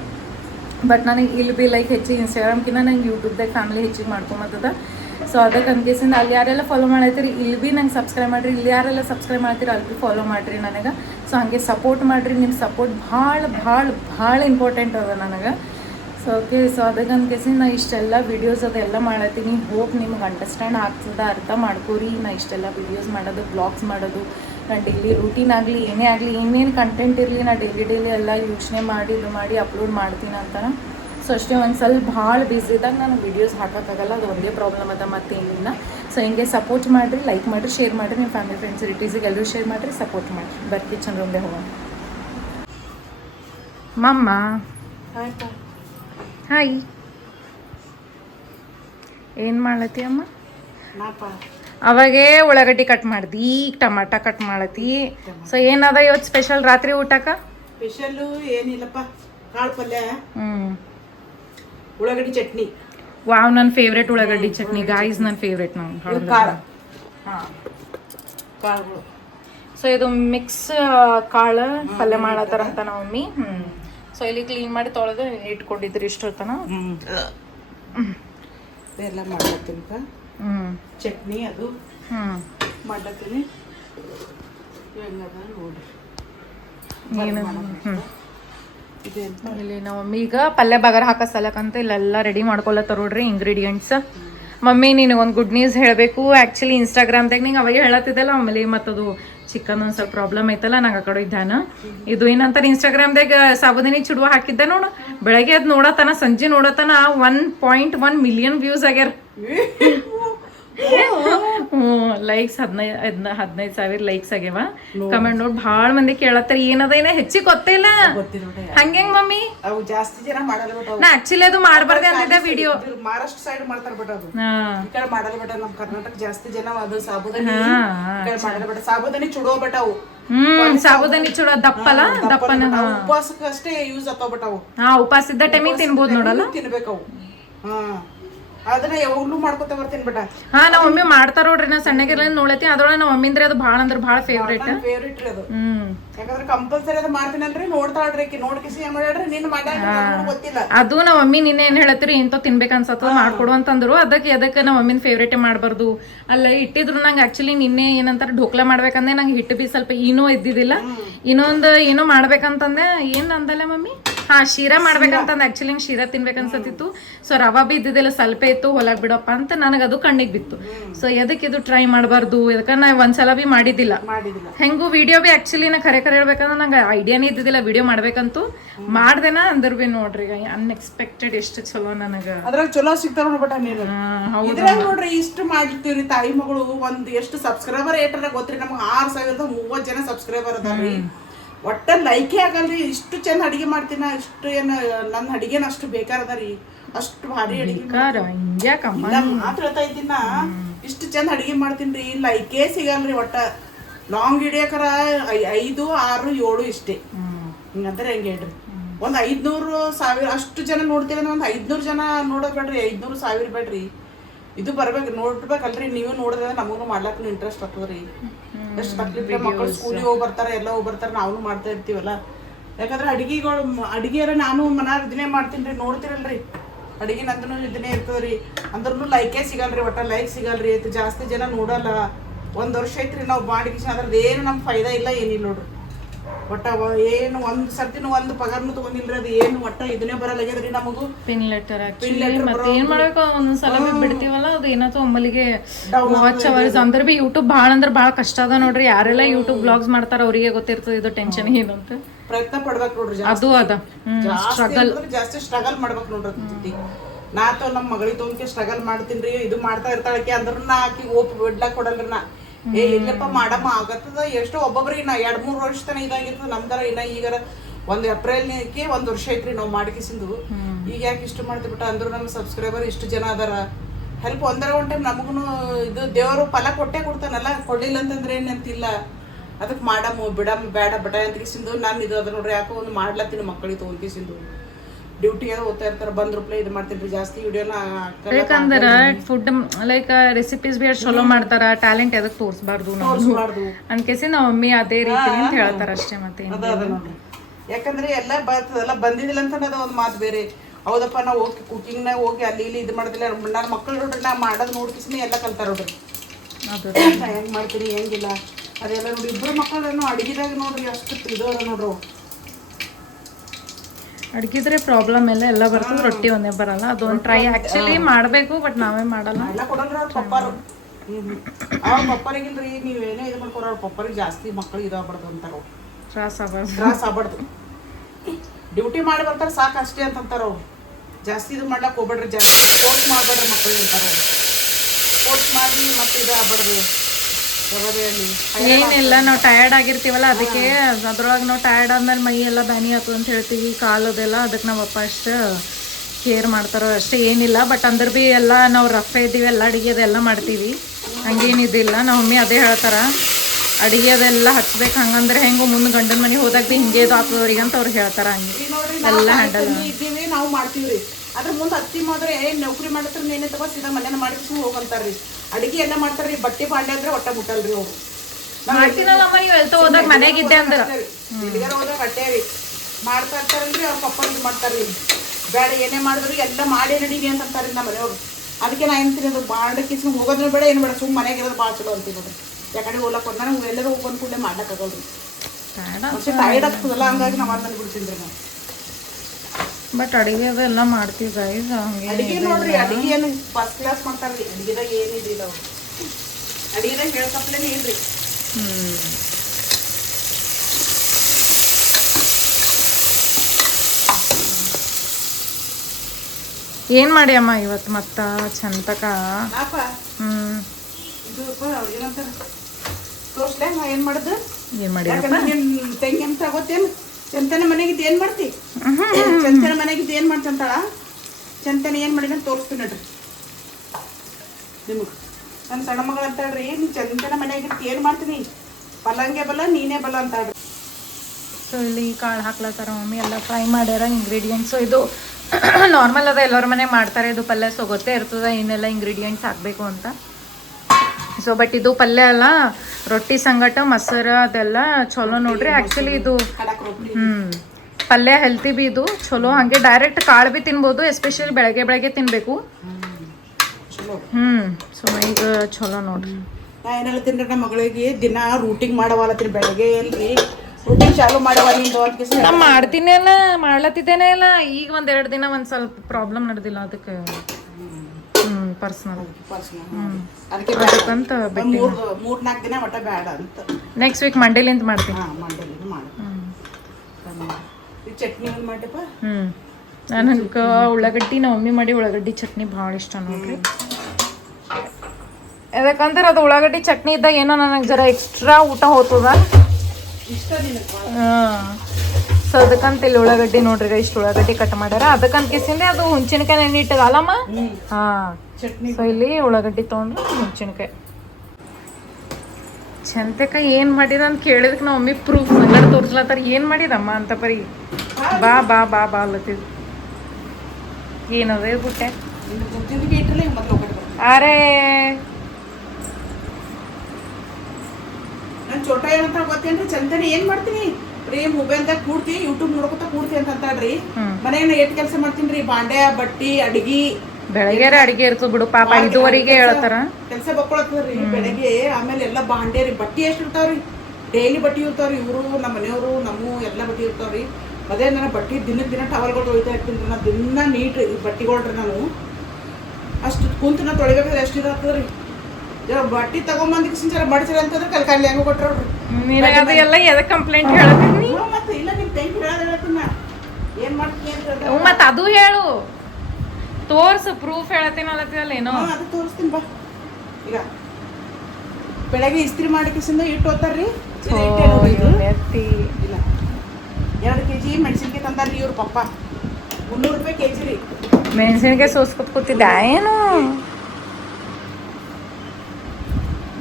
ಬಟ್ ನನಗೆ ಇಲ್ಲಿ ಭೀ ಲೈಕ್ ಹೆಚ್ಚಿಗೆ ಇನ್ಸ್ಟಾಗ್ರಾಮ್ಕಿಂತ ನಂಗೆ ಯೂಟ್ಯೂಬ್ದಾಗ ಫ್ಯಾಮಿಲಿ ಹೆಚ್ಚಿಗೆ ಮಾಡ್ಕೊಂಬತ್ತದ. ಸೊ ಅದಕ್ಕೆ ಅನ್ಕೇಸಿಂದ ಅಲ್ಲಿ ಯಾರೆಲ್ಲ ಫಾಲೋ ಮಾಡತ್ತೀರಿ ಇಲ್ಲಿ ಭೀ ನಂಗೆ ಸಬ್ಸ್ಕ್ರೈಬ್ ಮಾಡಿರಿ, ಇಲ್ಲಿ ಯಾರೆಲ್ಲ ಸಬ್ಸ್ಕ್ರೈಬ್ ಮಾಡ್ತೀರಿ ಅಲ್ಲಿ ಭೀ ಫಾಲೋ ಮಾಡಿರಿ ನನಗೆ. ಸೊ ಹಾಗೆ ಸಪೋರ್ಟ್ ಮಾಡಿರಿ. ನಿಮ್ಮ ಸಪೋರ್ಟ್ ಭಾಳ ಇಂಪಾರ್ಟೆಂಟ್ ಅದ ನನಗೆ. ಸೊ ಓಕೆ, ಸೊ ಅದಕ್ಕೆ ಅನ್ಕೇಸಿ ನಾ ಇಷ್ಟೆಲ್ಲ ವೀಡಿಯೋಸ್ ಅದೆಲ್ಲ ಮಾಡತ್ತೀನಿ. ಹೋಪ್ ನಿಮ್ಗೆ ಅಂಡರ್ಸ್ಟ್ಯಾಂಡ್ ಆಗ್ತದೆ, ಅರ್ಥ ಮಾಡ್ಕೋರಿ. ನಾ ಇಷ್ಟೆಲ್ಲ ವೀಡಿಯೋಸ್ ಮಾಡೋದು, ಬ್ಲಾಗ್ಸ್ ಮಾಡೋದು, ನಾನು ಡೈಲಿ ರೂಟೀನ್ ಆಗಲಿ ಏನೇ ಆಗಲಿ, ಏನೇನು ಕಂಟೆಂಟ್ ಇರಲಿ, ನಾ ಡೈಲಿ ಎಲ್ಲ ಯೋಚನೆ ಮಾಡಿ ಇದು ಮಾಡಿ ಅಪ್ಲೋಡ್ ಮಾಡ್ತೀನಿ ಅಂತಾನೆ. ಸೊ ಅಷ್ಟೇ, ಒಂದು ಸ್ವಲ್ಪ ಭಾಳ ಬ್ಯುಸಿ ಇದ್ದಾಗ ನಾನು ವೀಡಿಯೋಸ್ ಹಾಕೋಕ್ಕಾಗಲ್ಲ, ಅದು ಒಂದೇ ಪ್ರಾಬ್ಲಮ್ ಅದ, ಮತ್ತೇನಿಲ್ಲ. ಸೊ ಹಿಂಗೆ ಸಪೋರ್ಟ್ ಮಾಡಿರಿ, ಲೈಕ್ ಮಾಡಿರಿ, ಶೇರ್ ಮಾಡಿರಿ. ನಿಮ್ಮ ಫ್ಯಾಮಿಲಿ ಫ್ರೆಂಡ್ಸ್ ರಿಲೇಟಿವ್ಸಿಗೆ ಎಲ್ಲರೂ ಶೇರ್ ಮಾಡಿರಿ, ಸಪೋರ್ಟ್ ಮಾಡಿರಿ. ಬರ್ರಿ ಕಿಚನ್ ರೂಮ್ದೇ ಹೋಗೋಣ. ಮಮ್ಮ ಹಾಯ್, ಏನು ಮಾಡತ್ತಿ ಅಮ್ಮ? ಅವಾಗೇ ಉಳ್ಳಾಗಡ್ಡಿ ಕಟ್ ಮಾಡ್ದಿ, ಈಗ ಟಮಾಟ ಕಟ್ ಮಾಡತ್ತಿ. ಸೊ ಏನದ ಇವತ್ತು ಸ್ಪೆಷಲ್ ರಾತ್ರಿ ಊಟಕ್ಕೆ? ಸ್ಪೆಷಲ್ಲು ಏನಿಲ್ಲಪ್ಪ, ಕಾಳು ಪಲ್ಯ, ಉಳ್ಳಾಗಡ್ಡಿ ಚಟ್ನಿ. ವಾವ್, ನನ್ನ ಫೇವ್ರೇಟ್ ಉಳ್ಳಾಗಡ್ಡಿ ಚಟ್ನಿ ಗಾಯ್ಸ್, ನನ್ನ ಫೇವ್ರೇಟ್. ನಂಗೆ ಕಾಳುಗಳು. ಸೊ ಇದು ಮಿಕ್ಸ್ ಕಾಳು ಪಲ್ಯ ಮಾಡತ್ತಾರಂತ ನಮ್ಮ ಮಮ್ಮಿ. ಸೊ ಇಲ್ಲಿ ಕ್ಲೀನ್ ಮಾಡಿ ತೊಳೆದು ಇಟ್ಕೊಂಡಿದ್ರಿ ಇಷ್ಟೊತ್ತನ. ಎಲ್ಲ ಮಾಡತ್ತೀನಿ ಚಟ್ನಿ ಅದು ಮಾಡತ್ತೀನಿ. ಹೆಂಗದ ನೋಡ್ರಿ. ಇಲ್ಲಿ ನಮ್ಮ ಮಮ್ಮಿ ಈಗ ಪಲ್ಯ ಬಗಾರ ಹಾಕೋ ಸಲಕ್ಕಂತ ಇಲ್ಲೆಲ್ಲ ರೆಡಿ ಮಾಡ್ಕೊಳತ್ತಾರ ನೋಡ್ರಿ ಇಂಗ್ರೀಡಿಯೆಂಟ್ಸ್. ಮಮ್ಮಿ ನಿನಗೆ ಒಂದು ಗುಡ್ ನ್ಯೂಸ್ ಹೇಳಬೇಕು. ಆ್ಯಕ್ಚುಲಿ ಇನ್ಸ್ಟಾಗ್ರಾಮ್ದಾಗ ನಿಂಗೆ ಅವಾಗ ಹೇಳತ್ತಿದ್ದಲ್ಲ, ಆಮೇಲೆ ಮತ್ತದು ಚಿಕನ್ ಒಂದು ಸ್ವಲ್ಪ ಪ್ರಾಬ್ಲಮ್ ಐತಲ್ಲ, ನಂಗೆ ಆ ಕಡೆ ಇದ್ದಾನ. ಇದು ಏನಂತಾರೆ ಇನ್ಸ್ಟಾಗ್ರಾಮ್ದಾಗ ಸಾಬುದಾನಿ ಚುಡುವ ಹಾಕಿದ್ದೆ ನೋಡು, ಬೆಳಗ್ಗೆ ಅದು ನೋಡತನ ಸಂಜೆ ನೋಡತನ 1.1 ಮಿಲಿಯನ್ ವ್ಯೂಸ್ ಆಗ್ಯಾರ. ಲೈಕ್ಸ್ 15,000 ಲೈಕ್ಸ್ ಆಗ್ಯಾವ. ಕಮೆಂಟ್ ನೋಡಿ ಭಾಳ ಮಂದಿ ಕೇಳತ್ತಾರ ಏನದ ಏನ ಹೆಚ್ಚಿಗೆ ಗೊತ್ತಿಲ್ಲ. ಹಂಗೆಂಗ್ ಮಮ್ಮಿ? ಅವು ಜಾಸ್ತಿ ಜನ ಮಾಡಲ್ಲ ಬಿಟ್ಟು. ನಾ ಆಕ್ಚುಲಿ ಅದು ಮಾಡಬಾರ್ದೆ ಅಂತಿದ್ದೆ ವಿಡಿಯೋ. ಮಹಾರಾಷ್ಟ್ರ ಸೈಡ್ ಮಾಡ್ತಾರ ಬಿಟ್ಟು ಅದು. ಈ ಕಡೆ ಮಾಡಲ್ಲ ಬಿಟ್ಟು. ನಮ್ಮ ಕರ್ನಾಟಕ ಜಾಸ್ತಿ ಜನ ಅದು ಸಾಬುದಾನಿ ಮಾಡಲ್ಲ ಬಿಟ್ಟು. ಸಾಬುದಾನಿ ಚುಡೋ ಬಿಟ್ಟು ಅವು. ಸಾಬುದಾನಿ ಚೂಡ ದಪ್ಪಲ್ಲ, ದಪ್ಪನ ಉಪವಾಸಕ್ಕೆ ಅಷ್ಟೇ ಯೂಸ್ ಆಗ್ತಾವ ಬಿಟ್ಟು ಅವು. ಉಪವಾಸ ಇದ್ದ ಟೈಮಿಗೆ ತಿನ್ಬೋದು ನೋಡಲ್ಲ, ತಿನ್ಬೇಕವು. ಅದನ್ನ ಯಾವಾಗ್ಲೂ ಮಾಡ್ಕೊತ ಬರ್ತೀನಿ ಬಿಟ್ಟ. ನಾವ್ ಮಮ್ಮಿ ಮಾಡ್ತಾರ ನೋಡ್ರಿ. ನಾ ಸಣ್ಣಗಿರ್ಲ ನೋಡತಿ ಅದ್ರೊಳಗೆ ನಾವ್ ಮಮ್ಮಿಂದ್ರೆ ಅದು ಭಾಳ ಅಂದ್ರೆ ಭಾಳ ಫೇವ್ರೇಟ್ ರೀ ಅದು. ಯಾಕಂದ್ರೆ ಕಂಪಲ್ಸರಿ ಅದು ಮಾಡ್ತೀನಲ್ರಿ, ನೋಡ್ತಾಳ್ರಿ ನೋಡ್ಕಿಸಿ ಏನ್ ಮಾಡ್ಯಾಡ್ರಿ ನೀನ್ ಮಾಡ್ಯಾಡ್ರಿ ಗೊತ್ತಿಲ್ಲ. ಅದು ನಾವ್ ಮಮ್ಮಿ ನಿನ್ನೆ ಏನ್ ಹೇಳತ್ರಿ ಎಂತ ತಿನ್ಬೇಕ ಅನ್ಸತ್ತ ಮಾಡ್ಕೊಡು ಅಂತಂದ್ರು. ಅದಕ್ಕೆ ನಾವ್ ಮಮ್ಮಿನ ಫೇವ್ರೇಟೇ ಮಾಡ್ಬಾರ್ದು ಅಲ್ಲ ಇಟ್ಟಿದ್ರು. ನಂಗೆ ಆಕ್ಚುಲಿ ನಿನ್ನೆ ಏನಂತಾರ ಢೋಕ್ಲಾ ಮಾಡ್ಬೇಕಂದ್ರೆ ನಂಗೆ ಹಿಟ್ಟು ಬಿ ಸ್ವಲ್ಪ ಏನೋ ಇದ್ದಿದ್ದಿಲ್ಲ. ಇನ್ನೊಂದು ಏನೋ ಮಾಡ್ಬೇಕಂತಂದೆ. ಏನ್ ಅಂದಲ್ಲ ಮಮ್ಮಿ? ಶೀರಾ ಮಾಡ್ಬೇಕಂತಂದ. ಆಕ್ಚುಲಿ ನಂಗೆ ಶೀರಾ ತಿನ್ಬೇಕನ್ಸತ್ತಿತ್ತು. ಸೊ ರವಾ ಬಿ ಇದ್ದಿದ್ದಿಲ್ಲ, ಸ್ವಲ್ಪ ಇತ್ತು, ಹೊಲಕ್ ಬಿಡಪ್ಪ ಅಂತ ನನಗೆ ಅದು ಕಣ್ಣಿಗೆ ಬಿತ್ತು. ಸೊ ಎದಕ್ಕೆ ಇದು ಟ್ರೈ ಮಾಡಬಾರ್ದು, ಯಾಕಂದ್ರೆ ನಾ ಒಂದ್ಸಲ ಬಿ ಮಾಡಿದ್ದಿಲ್ಲ. ಹೆಂಗು ವಿಡಿಯೋ ಬಿ ಆಕ್ಚುಲಿ ನಾ ಖರೆ ಹೇಳ್ಬೇಕಂದ್ರೆ ನಂಗೆ ಐಡಿಯಾನೇ ಇದ್ದಿದ್ದಿಲ್ಲ ವಿಡಿಯೋ ಮಾಡ್ಬೇಕಂತೂ. ಮಾಡ್ದೇನ ಅಂದ್ರ ಬಿ ನೋಡ್ರಿ ಅನ್ಎಕ್ಸ್ಪೆಕ್ಟೆಡ್ ಎಷ್ಟು ಚಲೋ ನನಗೆ ಅದ್ರಾಗ ಚಲೋ ಸಿಗ್ತಾವ ನೋಡ್ಬಿಟ್ಟ ನೀನು. ಇದ್ರಾಗ ನೋಡ್ರಿ ಇಷ್ಟು ಮಾಡಿರ್ತೀವ್ರಿ ತಾಯಿ ಮಗಳು. ಒಂದ್ ಎಷ್ಟು ಸಬ್ಸ್ಕ್ರೈಬರ್ ಏಟಾರ ಗೊತ್ತ್ರಿ ನಮ್ಗೆ 6,030 ಜನ ಸಬ್ಸ್ಕ್ರೈಬರ್ ಅದಾರ್ರಿ. ಒಟ್ಟ ಲೈಕೇ ಆಗಲ್ರಿ. ಇಷ್ಟು ಚಂದ ಅಡಿಗೆ ಮಾಡ್ತೀನ, ಇಷ್ಟು ಏನು ನನ್ನ ಅಡಿಗೆನ ಅಷ್ಟು ಬೇಕಾರದ ರೀ, ಅಷ್ಟು ಭಾರಿ ಅಡಿಗೆ ಮಾತು ಹೇಳ್ತಾ ಇದ್ದೀನ. ಇಷ್ಟು ಚಂದ ಅಡಿಗೆ ಮಾಡ್ತೀನಿ ರೀ, ಲೈಕೇ ಸಿಗಲ್ರಿ ಒಟ್ಟ. ಲಾಂಗ್ ಹಿಡಿಯಕರ 5, 6, 7 ಇಷ್ಟೇ. ಹಿಂಗಂದ್ರೆ ಹೆಂಗೆ ಹೇಳ್ರಿ, ಒಂದು 500,000 ಅಷ್ಟು ಜನ ನೋಡ್ತೀರ ಅಂದ್ರೆ ಒಂದು 500 ಜನ ನೋಡೋದು ಬೇಡ್ರಿ, 500,000 ಬೇಡ್ರಿ. ಇದು ಬರ್ಬೇಕು ನೋಡ್ಬೇಕಲ್ರಿ. ನೀವು ನೋಡಿದ್ರೆ ನಮಗೂ ಮಾಡ್ಲಕ್ಕ ಇಂಟ್ರೆಸ್ಟ್ ಆಗ್ತದ್ರಿ. ಎಷ್ಟು ತಕ್ಲಿಫ್, ಮಕ್ಕಳು ಸ್ಕೂಲಿಗೆ ಹೋಗಿ ಬರ್ತಾರೆ, ಎಲ್ಲ ಹೋಗಿ ಬರ್ತಾರೆ, ನಾವು ಮಾಡ್ತಾ ಇರ್ತೀವಲ್ಲ. ಯಾಕಂದ್ರೆ ಅಡಿಗೆಯರ ನಾನು ಮನಾಗ ಇದನ್ನೇ ಮಾಡ್ತೀನಿ ರೀ, ನೋಡ್ತಿರಲ್ರಿ ಅಡಿಗೆ ನಂದೂ ಇದನ್ನೇ ಇರ್ತದ್ರಿ. ಅಂದ್ರೂ ಲೈಕೇ ಸಿಗಲ್ರಿ, ಒಟ್ಟ ಲೈಕ್ ಸಿಗಲ್ರಿ. ಜಾಸ್ತಿ ಜನ ನೋಡಲ್ಲ. 1 ವರ್ಷ ಐತ್ರಿ ನಾವು ಮಾಡಿ ಅದ್ರದ್ದು ಏನು ನಮ್ಗೆ ಫೈದಾ ಇಲ್ಲ, ಏನಿಲ್ಲ ನೋಡ್ರಿ. ಒಟ್ಟ ಏನು ಒಂದು ಸರ್ತಿನೂ ಒಂದು ಪಗಾರನು ತಗೊಂಡಿಲ್ರಿ, ಅದು ಏನು ಒಟ್ಟ ಇದನ್ನೇ ಬರಲ್ಲಾಗ್ಯದ್ರಿ ನಮಗೂ. ಪಿನ್ ಲೆಟರ್ ಮತ್ತೆ ಏನ್ ಮಾಡ್ಬೇಕು, ಒಂದೊಂದ್ಸಲ ಬಿಡ್ತೀವಲ್ಲ ಅದು ಏನಾಯ್ತು ಒಮ್ಮಲಿಗೆ ವಾಚ್ ಅವರ್ಸ್ ಅಂದ್ರೆ ಬಿ ಯೂಟ್ಯೂಬ್ ಭಾಳ ಅಂದ್ರೆ ಭಾಳ ಕಷ್ಟ ಅದ ನೋಡ್ರಿ. ಯಾರೆಲ್ಲ ಯೂಟ್ಯೂಬ್ ಬ್ಲಾಗ್ಸ್ ಮಾಡ್ತಾರ ಅವ್ರಿಗೆ ಗೊತ್ತಿರ್ತದೆ ಇದು ಟೆನ್ಷನ್ ಏನು ಅಂತ. ಪ್ರಯತ್ನ ಪಡ್ಬೇಕು ನೋಡ್ರಿ, ಅದು ಅದ ಜಾಸ್ತಿ ಸ್ಟ್ರಗಲ್ ಮಾಡ್ಬೇಕು ನೋಡ್ರಿ. ನಾತು ನಮ್ಮ ಮಗಳಿಗೆ ತೊಗೊಂಡ್ಕೆ ಸ್ಟ್ರಗಲ್ ಮಾಡ್ತೀನಿ, ಇದು ಮಾಡ್ತಾ ಇರ್ತಾಳಕ್ಕೆ ಅಂದ್ರ ನಾ ಆಕಿ ಓಪ್ ಬಿಡ್ಲಾಕ್ ಕೊಡಲ್ರಿ. ನಾ ಇಲ್ಲಪ್ಪ ಮಾಡಮ್ಮ ಆಗತ್ತದ. ಎಷ್ಟೋ ಒಬ್ಬೊಬ್ರಿಗೆ ನಾ 2-3 ವರ್ಷ ತನ ಇದಾಗಿರ್ತದ. ನಮ್ದರ ಇನ್ನ ಈಗಾರ 1 ಏಪ್ರಿಲ್ಗೆ 1 ವರ್ಷ ಐತ್ರಿ ನಾವು ಮಾಡಿಕಿಸಿಂದು. ಈಗ ಯಾಕೆ ಇಷ್ಟು ಮಾಡ್ತಿಬಿಟ್ಟ ಅಂದ್ರು ನಮ್ಮ ಸಬ್ಸ್ಕ್ರೈಬರ್ ಇಷ್ಟು ಜನ ಅದಾರ. ಹೆಲ್ಪ್ ಒಂದರ ಒಂದು ಟೈಮ್ ನಮಗೂ ಇದು ದೇವರು ಫಲ ಕೊಟ್ಟೆ ಕೊಡ್ತಾನಲ್ಲ, ಕೊಡ್ಲಿಲ್ಲ ಅಂತಂದ್ರೆ ಏನಂತಿಲ್ಲ. ಅದಕ್ಕೆ ಮಾಡಮ್ಮ ಬಿಡಮ್ಮ ಬೇಡ ಬಟ ಅಂತ ಕಿಸಿಂದು ನಾನು ಇದು ಅದ ನೋಡ್ರಿ. ಯಾಕೋ ಒಂದು ಮಾಡ್ಲತ್ತೀನಿ ಮಕ್ಕಳಿಗೆ ತೊಗೊಂಡ್ಕಿಸಿಂದು. ಡ್ಯೂಟಿ ಅದು ಓದ್ತಾ ಇರ್ತಾರೆ, ಬಂದ್ರಪ್ಲೆ ಇದು ಮಾಡ್ತೀನಿ ಜಾಸ್ತಿ ವಿಡಿಯೋನ. ಯಾಕಂದ್ರೆ ಫುಡ್ ಲೈಕ್ ರೆಸಿಪೀಸ್ ಬಿ ಚಲೋ ಮಾಡ್ತಾರ, ಟ್ಯಾಲೆಂಟ್ ಎದಕ್ ತೋರಿಸಬಾರ್ದು ಅನ್ಕೇಸಿ ನಾವು ಮಮ್ಮಿ ಅದೇ ರೀತಿ ಅಂತ ಹೇಳ್ತಾರ ಅಷ್ಟೇ. ಮತ್ತೆ ಯಾಕಂದ್ರೆ ಎಲ್ಲ ಬರ್ತದಲ್ಲ, ಬಂದಿದ್ದಿಲ್ಲ ಅಂತ ಅದು ಒಂದು ಮಾತು ಬೇರೆ. ಹೌದಪ್ಪ ನಾವು ಹೋಗಿ ಕುಕಿಂಗ್ನಾಗ ಹೋಗಿ ಅಲ್ಲಿ ಇಲ್ಲಿ ಇದು ಮಾಡೋದಿಲ್ಲ. ನನ್ನ ಮಕ್ಕಳು ನೋಡ್ರಿ ನಾ ಮಾಡೋದು ನೋಡ್ಕಿಸಿನಿ ಎಲ್ಲ ಕಲ್ತಾರ ನೋಡ್ರಿ. ಹೆಂಗ್ ಮಾಡ್ತೀನಿ ಹೆಂಗಿಲ್ಲ ಅದೆಲ್ಲ ನೋಡಿ. ಇಬ್ಬರು ಮಕ್ಕಳೇನು ಅಡಿಗೆದಾಗ ನೋಡ್ರಿ ಅಷ್ಟು ಇದೋರ ನೋಡ್ರು. ಅಡ್ಗಿದ್ರೆ ಪ್ರಾಬ್ಲಮ್ ಎಲ್ಲ ಬರ್ತದೆ, ರೊಟ್ಟಿ ಒಂದೇ ಬರಲ್ಲ. ಅದೊಂದು ಟ್ರೈ ಆಕ್ಚುಲಿ ಮಾಡಬೇಕು, ಬಟ್ ನಾವೇ ಮಾಡಲ್ಲ. ಎಲ್ಲ ಕೊಡಲ್ರಿ ಅವ್ರ ಪಪ್ಪಾರು. ಅವ್ರ ಪಪ್ಪರಿಗಿಲ್ರಿ ನೀವೇನೇ ಇದು ಮಾಡ್ಕೊರ, ಅವ್ರ ಪಪ್ಪರಿಗೆ ಜಾಸ್ತಿ ಮಕ್ಕಳು ಇದಾಗ್ಬಾರ್ದು ಅಂತಾರ. ತ್ರಾಸ ಆಗ್ಬಾರ್ದು. ಡ್ಯೂಟಿ ಮಾಡಿ ಬರ್ತಾರೆ ಸಾಕು ಅಷ್ಟೇ ಅಂತಂತಾರ ಅವ್ರು. ಜಾಸ್ತಿ ಇದು ಮಾಡ್ಲಕ್ಕೆ ಹೋಗ್ಬೇಡ್ರಿ, ಜಾಸ್ತಿ ಸ್ಪೋರ್ಟ್ಸ್ ಮಾಡ್ಬೇಡ್ರಿ ಮಕ್ಕಳಿಗೆ ಅಂತಾರ ಅವ್ರು. ಸ್ಪೋರ್ಟ್ಸ್ ಮಾಡಿ ಮತ್ತೆ ಇದು ಆಗ್ಬಾರ್ದು. ಏನಿಲ್ಲ, ನಾವು ಟಯರ್ಡ್ ಆಗಿರ್ತೀವಲ್ಲ ಅದಕ್ಕೆ. ಅದ್ರೊಳಗೆ ನಾವು ಟಯರ್ಡ್ ಆದ್ಮೇಲೆ ಮೈ ಎಲ್ಲ ಬ್ಯಾನಿ ಆಯ್ತು ಅಂತ ಹೇಳ್ತೀವಿ, ಕಾಲದೆಲ್ಲ. ಅದಕ್ಕೆ ನಮ್ಮ ಅಪ್ಪ ಅಷ್ಟು ಕೇರ್ ಮಾಡ್ತಾರೋ ಅಷ್ಟೇ, ಏನಿಲ್ಲ. ಬಟ್ ಅಂದ್ರೆ ಭೀ ಎಲ್ಲ ನಾವು ರಫ್ ಇದ್ದೀವಿ, ಎಲ್ಲ ಅಡುಗೆ ಅದೆಲ್ಲ ಮಾಡ್ತೀವಿ, ಹಂಗೇನಿದಿಲ್ಲ. ನಮ್ಮ ಮಮ್ಮಿ ಅದೇ ಹೇಳ್ತಾರ, ಅಡುಗೆ ಅದೆಲ್ಲ ಹಚ್ಬೇಕು. ಹಂಗಂದ್ರೆ ಹೆಂಗೋ ಮುಂದೆ ಗಂಡನ ಮನೆಗೆ ಹೋದಾಗ ಭೀ ಹಿಂಗೆ ಇದು ಆಗ್ತದವ್ರಿಗೆ ಅಂತ ಅವ್ರು ಹೇಳ್ತಾರ. ಹಂಗೆ ಎಲ್ಲ ಹ್ಯಾಂಡಲ್ ಇದ್ದೀವಿ ನಾವು ಮಾಡ್ತೀವ್ರಿ. ಅದ್ರ ಮುಂದೆ ಅತ್ತಿ ಮಾತ್ರ ಏನ್ ನೌಕರಿ ಮಾಡಿದ್ರೆ ನೇನೆ ತಗೋ ಸೀದಾ ಮನೇನ ಮಾಡಿಸಿ ಹೋಗಂತಾರ್ರಿ. ಅಡಿಗೆ ಎಲ್ಲ ಮಾಡ್ತಾರ್ರಿ, ಬಟ್ಟೆ ಬಾಂಡೆ ಅಂದ್ರೆ ಒಟ್ಟ ಮುಟ್ಟಲ್ರಿ ಅವ್ರು. ಮಾಡ್ತೀನಲ್ಲಮ್ಮ ನೀವು ಎಲ್ತ ಹೋದಾಗ ಮನೆಗಿದ್ದೆ ಅಂದ್ರೆ ಎಲ್ಲಿಗಾರ ಹೋದಾಗ ಅಟ್ಟೆ ರೀ ಮಾಡ್ತಾ ಇರ್ತಾರಲ್ರಿ. ಅವ್ರ ಪಪ್ಪ ಇದು ಮಾಡ್ತಾರ್ರಿ, ಬೇಡ ಏನೇ ಮಾಡಿದ್ರು ಎಲ್ಲ ಮಾಡಿ ನಡಿಗೆ ಅಂತ ಅಂತಾರ್ರಿ ನಮ್ಮ ಮನೆಯವ್ರು. ಅದಕ್ಕೆ ನಾ ಏನ್ತೀನಿ, ಅದು ಮಾಡಕ್ಕೆ ಹೋಗೋದ್ರ ಬೇಡ ಏನು ಬೇಡ, ಸುಮ್ಮನೆ ಮನೆಗೆ ಇರೋದು ಭಾಳ ಚಲೋ ಅಂತೀವಿ ನೋಡ್ರಿ. ಯಾಕಡೆ ಹೋಗ್ಲಕ್ಕ ಹೋದ ನಾವು ಎಲ್ಲರೂ ಹೋಗಿ ಬಂದು ಕೂಡಲೇ ಮಾಡ್ಲಕ್ಕಾಗಲ್ರಿ, ಟೈರ್ಡ್ ಆಗ್ತದಲ್ಲ. ಹಂಗಾಗಿ ನಾವು ಅದನ್ನ ಬಿಡ್ತೀನಿ ರೀ ನಾವು. ಬಟ್ ಅಡಿಗೆ ಅದೆಲ್ಲ ಮಾಡ್ತೀವಿ ಗೈಸ್. ಅಡಿಗೆ ನೋಡ್ರಿ, ಅಡಿಗೆ ಏನು ಫಸ್ಟ್ ಕ್ಲಾಸ್ ಮಾಡ್ತಾರ್ರಿ. ಅಡಿಗೆದಾಗ ಏನಿದಿಲ್ಲ ಅವ್ರು, ಅಡಿಗೆದಾಗ ಹೇಳ್ಕಪ್ಲೇನೆ ಇಲ್ರಿ. ಏನ್ ಮಾಡಿ ಅಮ್ಮ ಇವತ್ತು ಮತ್ತ ಚಂತಕ? ಇದು ಏನಂತಾರ ತೋರ್ಸ್ಲೇ ನಾ ಏನ್ ಮಾಡುದು. ಏನ್ ಮಾಡಿ ತಂಗಿ ಅಂತ ಗೊತ್ತೇನು? ಚಂತನ ಮನೆಗಿದ್ದು ಏನ್ ಮಾಡ್ತಿ? ಚಂತನ ಮನೆಗಿದ್ದು ಏನ್ ಮಾಡ್ತಂತಾಳ? ಚಂತನ ಏನ್ ಮಾಡಿದ ತೋರಿಸ್ತೀನಿ ನೋಡ್ರಿ ನಿಮಗೆ. ನನ್ನ ಸಣ್ಣ ಮಗಳು ಅಂತಾಳ್ರಿ, ನೀ ಚಂತನ ಮನೆಗಿದ್ದು ಏನ್ ಮಾಡ್ತೀನಿ, ಬಲ್ಲಂಗೆ ಬಲ್ಲ ನೀನೇ ಬಲ್ಲ ಅಂತಾಳ್ರಿ. ಸೊ ಇಲ್ಲಿ ಕಾಳು ಹಾಕ್ಲತ್ತಾರ ಮಮ್ಮಿ, ಎಲ್ಲ ಫ್ರೈ ಮಾಡ್ಯಾರ ಇಂಗ್ರೀಡಿಯೆಂಟ್ಸು. ಇದು ನಾರ್ಮಲ್ ಅದ, ಎಲ್ಲರ ಮನೆ ಮಾಡ್ತಾರೆ ಇದು ಪಲ್ಯ. ಸೊ ಗೊತ್ತೇ ಇರ್ತದೆ ಏನೆಲ್ಲ ಇಂಗ್ರೀಡಿಯೆಂಟ್ಸ್ ಹಾಕಬೇಕು ಅಂತ. ಸೊ ಬಟ್ ಇದು ಪಲ್ಯ ಅಲ್ಲ, ರೊಟ್ಟಿ ಸಂಗಟ ಮೊಸರು ಅದೆಲ್ಲ ಚಲೋ ನೋಡ್ರಿ. ಆ್ಯಕ್ಚುಲಿ ಇದು ಪಲ್ಯ ಹೆಲ್ತಿ ಬಿ ಇದು ಚಲೋ. ಹಾಗೆ ಡೈರೆಕ್ಟ್ ಕಾಳು ಬಿ ತಿನ್ಬೋದು, ಎಸ್ಪೆಷಲಿ ಬೆಳಗ್ಗೆ ತಿನ್ಬೇಕು. ಸೊ ಈಗ ಚಲೋ ನೋಡ್ರಿ. ನಾ ಏನ್ ಹೇಳ್ತೀನಿ ನಮ್ಮ ಮಗಳಿಗೆ, ದಿನ ರೂಟಿಂಗ್ ಮಾಡವಾಲತ್ತೀನಿ. ಬೆಳಗ್ಗೆ ಎಲ್ರಿ ರೂಟಿಂಗ್ ಚಾಲು ಮಾಡವ ನಿಂದು ಅಂತ ನಾ ಮಾಡ್ತೀನಿ ಅಲ್ಲ, ಮಾಡ್ಲತ್ತಿದ್ದೇನೆ ಅಲ್ಲ. ಈಗ 1-2 ದಿನ ಒಂದು ಸ್ವಲ್ಪ ಪ್ರಾಬ್ಲಮ್ ನಡೆದಿಲ್ಲ, ಅದಕ್ಕೆ ಪರ್ಸನಲ್ ಅದಕ್ಕಂತ 3-4 ದಿನ ಒಟ್ಟ ಬೇಡ ಅಂತ. ನೆಕ್ಸ್ಟ್ ವೀಕ್ ಮಂಡೇಲಿಂದ ಮಾಡ್ತೀನಿ. ಮಂಡೇಲಿಂದ ಮಾಡಿ ಚಟ್ನಿ ಒಂದು ಮಾಡಪ್ಪ. ನನಗೆ ಉಳ್ಳಾಗಡ್ಡಿ ನಮ್ಮ ಮಮ್ಮಿ ಮಾಡಿ ಉಳ್ಳಾಗಡ್ಡಿ ಚಟ್ನಿ ಭಾಳ ಇಷ್ಟ ನೋಡ್ರಿ. ಯಾಕಂದ್ರೆ ಅದು ಉಳ್ಳಾಗಡ್ಡಿ ಚಟ್ನಿ ಇದ್ದಾಗ ಏನೋ ನನಗೆ ಜರ ಎಕ್ಸ್ಟ್ರಾ ಊಟ ಹೋಗ್ತದ. ಸೊ ಅದಕ್ಕಂತ ಇಲ್ಲಿ ಉಳ್ಳಾಗಡ್ಡಿ ನೋಡ್ರಿ, ಇಷ್ಟು ಉಳ್ಳಾಗಡ್ಡಿ ಕಟ್ ಮಾಡ್ಯಾರ. ಅದಕ್ಕಂತ ಕಿಸಿಂದೆ ಅದು ಹುಂಚಿನಕಾಯಿ ನೆನೆ ಇಟ್ಟದಲ್ಲಮ್ಮ. ಸೊ ಇಲ್ಲಿ ಉಳ್ಳಾಗಡ್ಡಿ ತೊಗೊಂಡು ಹುಂಚಿನಕಾಯಿ ಚಂತೆಕ ಏನು ಮಾಡಿದ ಅಂತ ಕೇಳಿದಕ್ಕೆ ನಾವು ಮಮ್ಮಿ ಪ್ರೂಫ್ ಎಲ್ಲ ತೋರಿಸ್ಲತ್ತಾರ ಏನು ಮಾಡಿದಮ್ಮ ಅಂತ ಪರಿ ಬಾ ಬಾ ಬಾ ಬಾ ಅಲ್ಲತ್ತಿದ್ ಏನದ ಹೇಳ್ಬಿಟ್ಟೆ ಅರೆ ನಾನು ಚೋಟ ಏನಂತ ಗೊತ್ತೇನ್ರಿ ಚಂದನೆ ಏನ್ ಮಾಡ್ತೀನಿ ರೀ ಮೊಬೈಲ್ದಾಗ ಕೂಡ್ತಿ ಯೂಟ್ಯೂಬ್ ನೋಡ್ಕೊತ ಕೂಡ್ತಿ ಅಂತ ಅಂತಾಳ್ರಿ ಮನೆಯನ್ನ ಎಷ್ಟ್ ಕೆಲಸ ಮಾಡ್ತೀನಿ ರೀ ಬಾಂಡೆ ಬಟ್ಟಿ ಅಡಿಗೆ ಬೆಳಗ್ಗೆ ಅಡಿಗೆ ಇರ್ತದ ಬಿಡು ಪಾಪ 5:30ಗೆ ಹೇಳ್ತಾರ ಕೆಲಸ ಬಕ್ಕೊಳತ್ತದ್ರಿ ಬೆಳಗ್ಗೆ ಆಮೇಲೆ ಎಲ್ಲ ಬಾಂಡೆ ರೀ ಬಟ್ಟಿ ಎಷ್ಟು ಇರ್ತಾವ್ರಿ ಡೈಲಿ ಬಟ್ಟಿ ಇರ್ತಾವ್ರಿ ಇವರು ನಮ್ಮ ಮನೆಯವರು ನಮ್ಮ ಎಲ್ಲ ಬಟ್ಟಿ ಇರ್ತಾವ್ರಿ ಅದೇ ನನ್ನ ಬಟ್ಟಿ ದಿನ ಟವಲ್ಗಳು ತೊಳಿತಾ ಇರ್ತೀನಿ ನಾ ದಿನ ನೀಟ್ ಬಟ್ಟಿಗಳ್ರಿ ನಾನು ಅಷ್ಟು ಕುಂತು ನಾ ತೊಳಿಬೇಕಾದ್ರೆ ಎಷ್ಟು ಇದಾಗ್ತದ್ರಿ ಬಟ್ಟಿ ತಗೊಂಬಂದಿಕ್ಕೆ ಸಿಂಚಾರ ಮಡಿಸಿರ ಅಂತಂದ್ರೆ ಕಲ್ಕಾಲಿ ಹೆಂಗ ಕೊಟ್ರವ್ರಿ ಎಲ್ಲ ಎದಕ್ಕೆ ಕಂಪ್ಲೇಂಟ್ ಹೇಳ್ತೀನಿ ಮತ್ತೆ ಇಲ್ಲ ನಿಮ್ ಟೈಮ್ ಹೇಳೋದಿಲ್ಲ ಏನ್ ಮಾಡ್ತೀನಿ ಅಂತ ಮತ್ತೆ ಅದು ಹೇಳು ತೋರ್ಸು ಪ್ರೂಫ್ ಹೇಳತ್ತೀನಲ್ಲ ಏನೋ ಅದು ತೋರಿಸ್ತೀನಿ ಬಾ ಈಗ ಬೆಳಗ್ಗೆ ಇಸ್ತ್ರಿ ಮಾಡಿಕಿಸಿಂದ ಇಟ್ಟು ಹೋಗ್ತಾರ್ರಿ ಇಲ್ಲ 2 kg ಮೆಣಸಿನ್ಕಾಯಿ ತಂದಾರ್ರಿ ಇವ್ರ ಪಪ್ಪ 300 ರೂಪಾಯಿ kg ರೀ ಮೆಣಸಿನ್ಕಾಯಿ ಸೋಸ್ಕೊತ್ ಕೂತಿದ್ದ ಏನು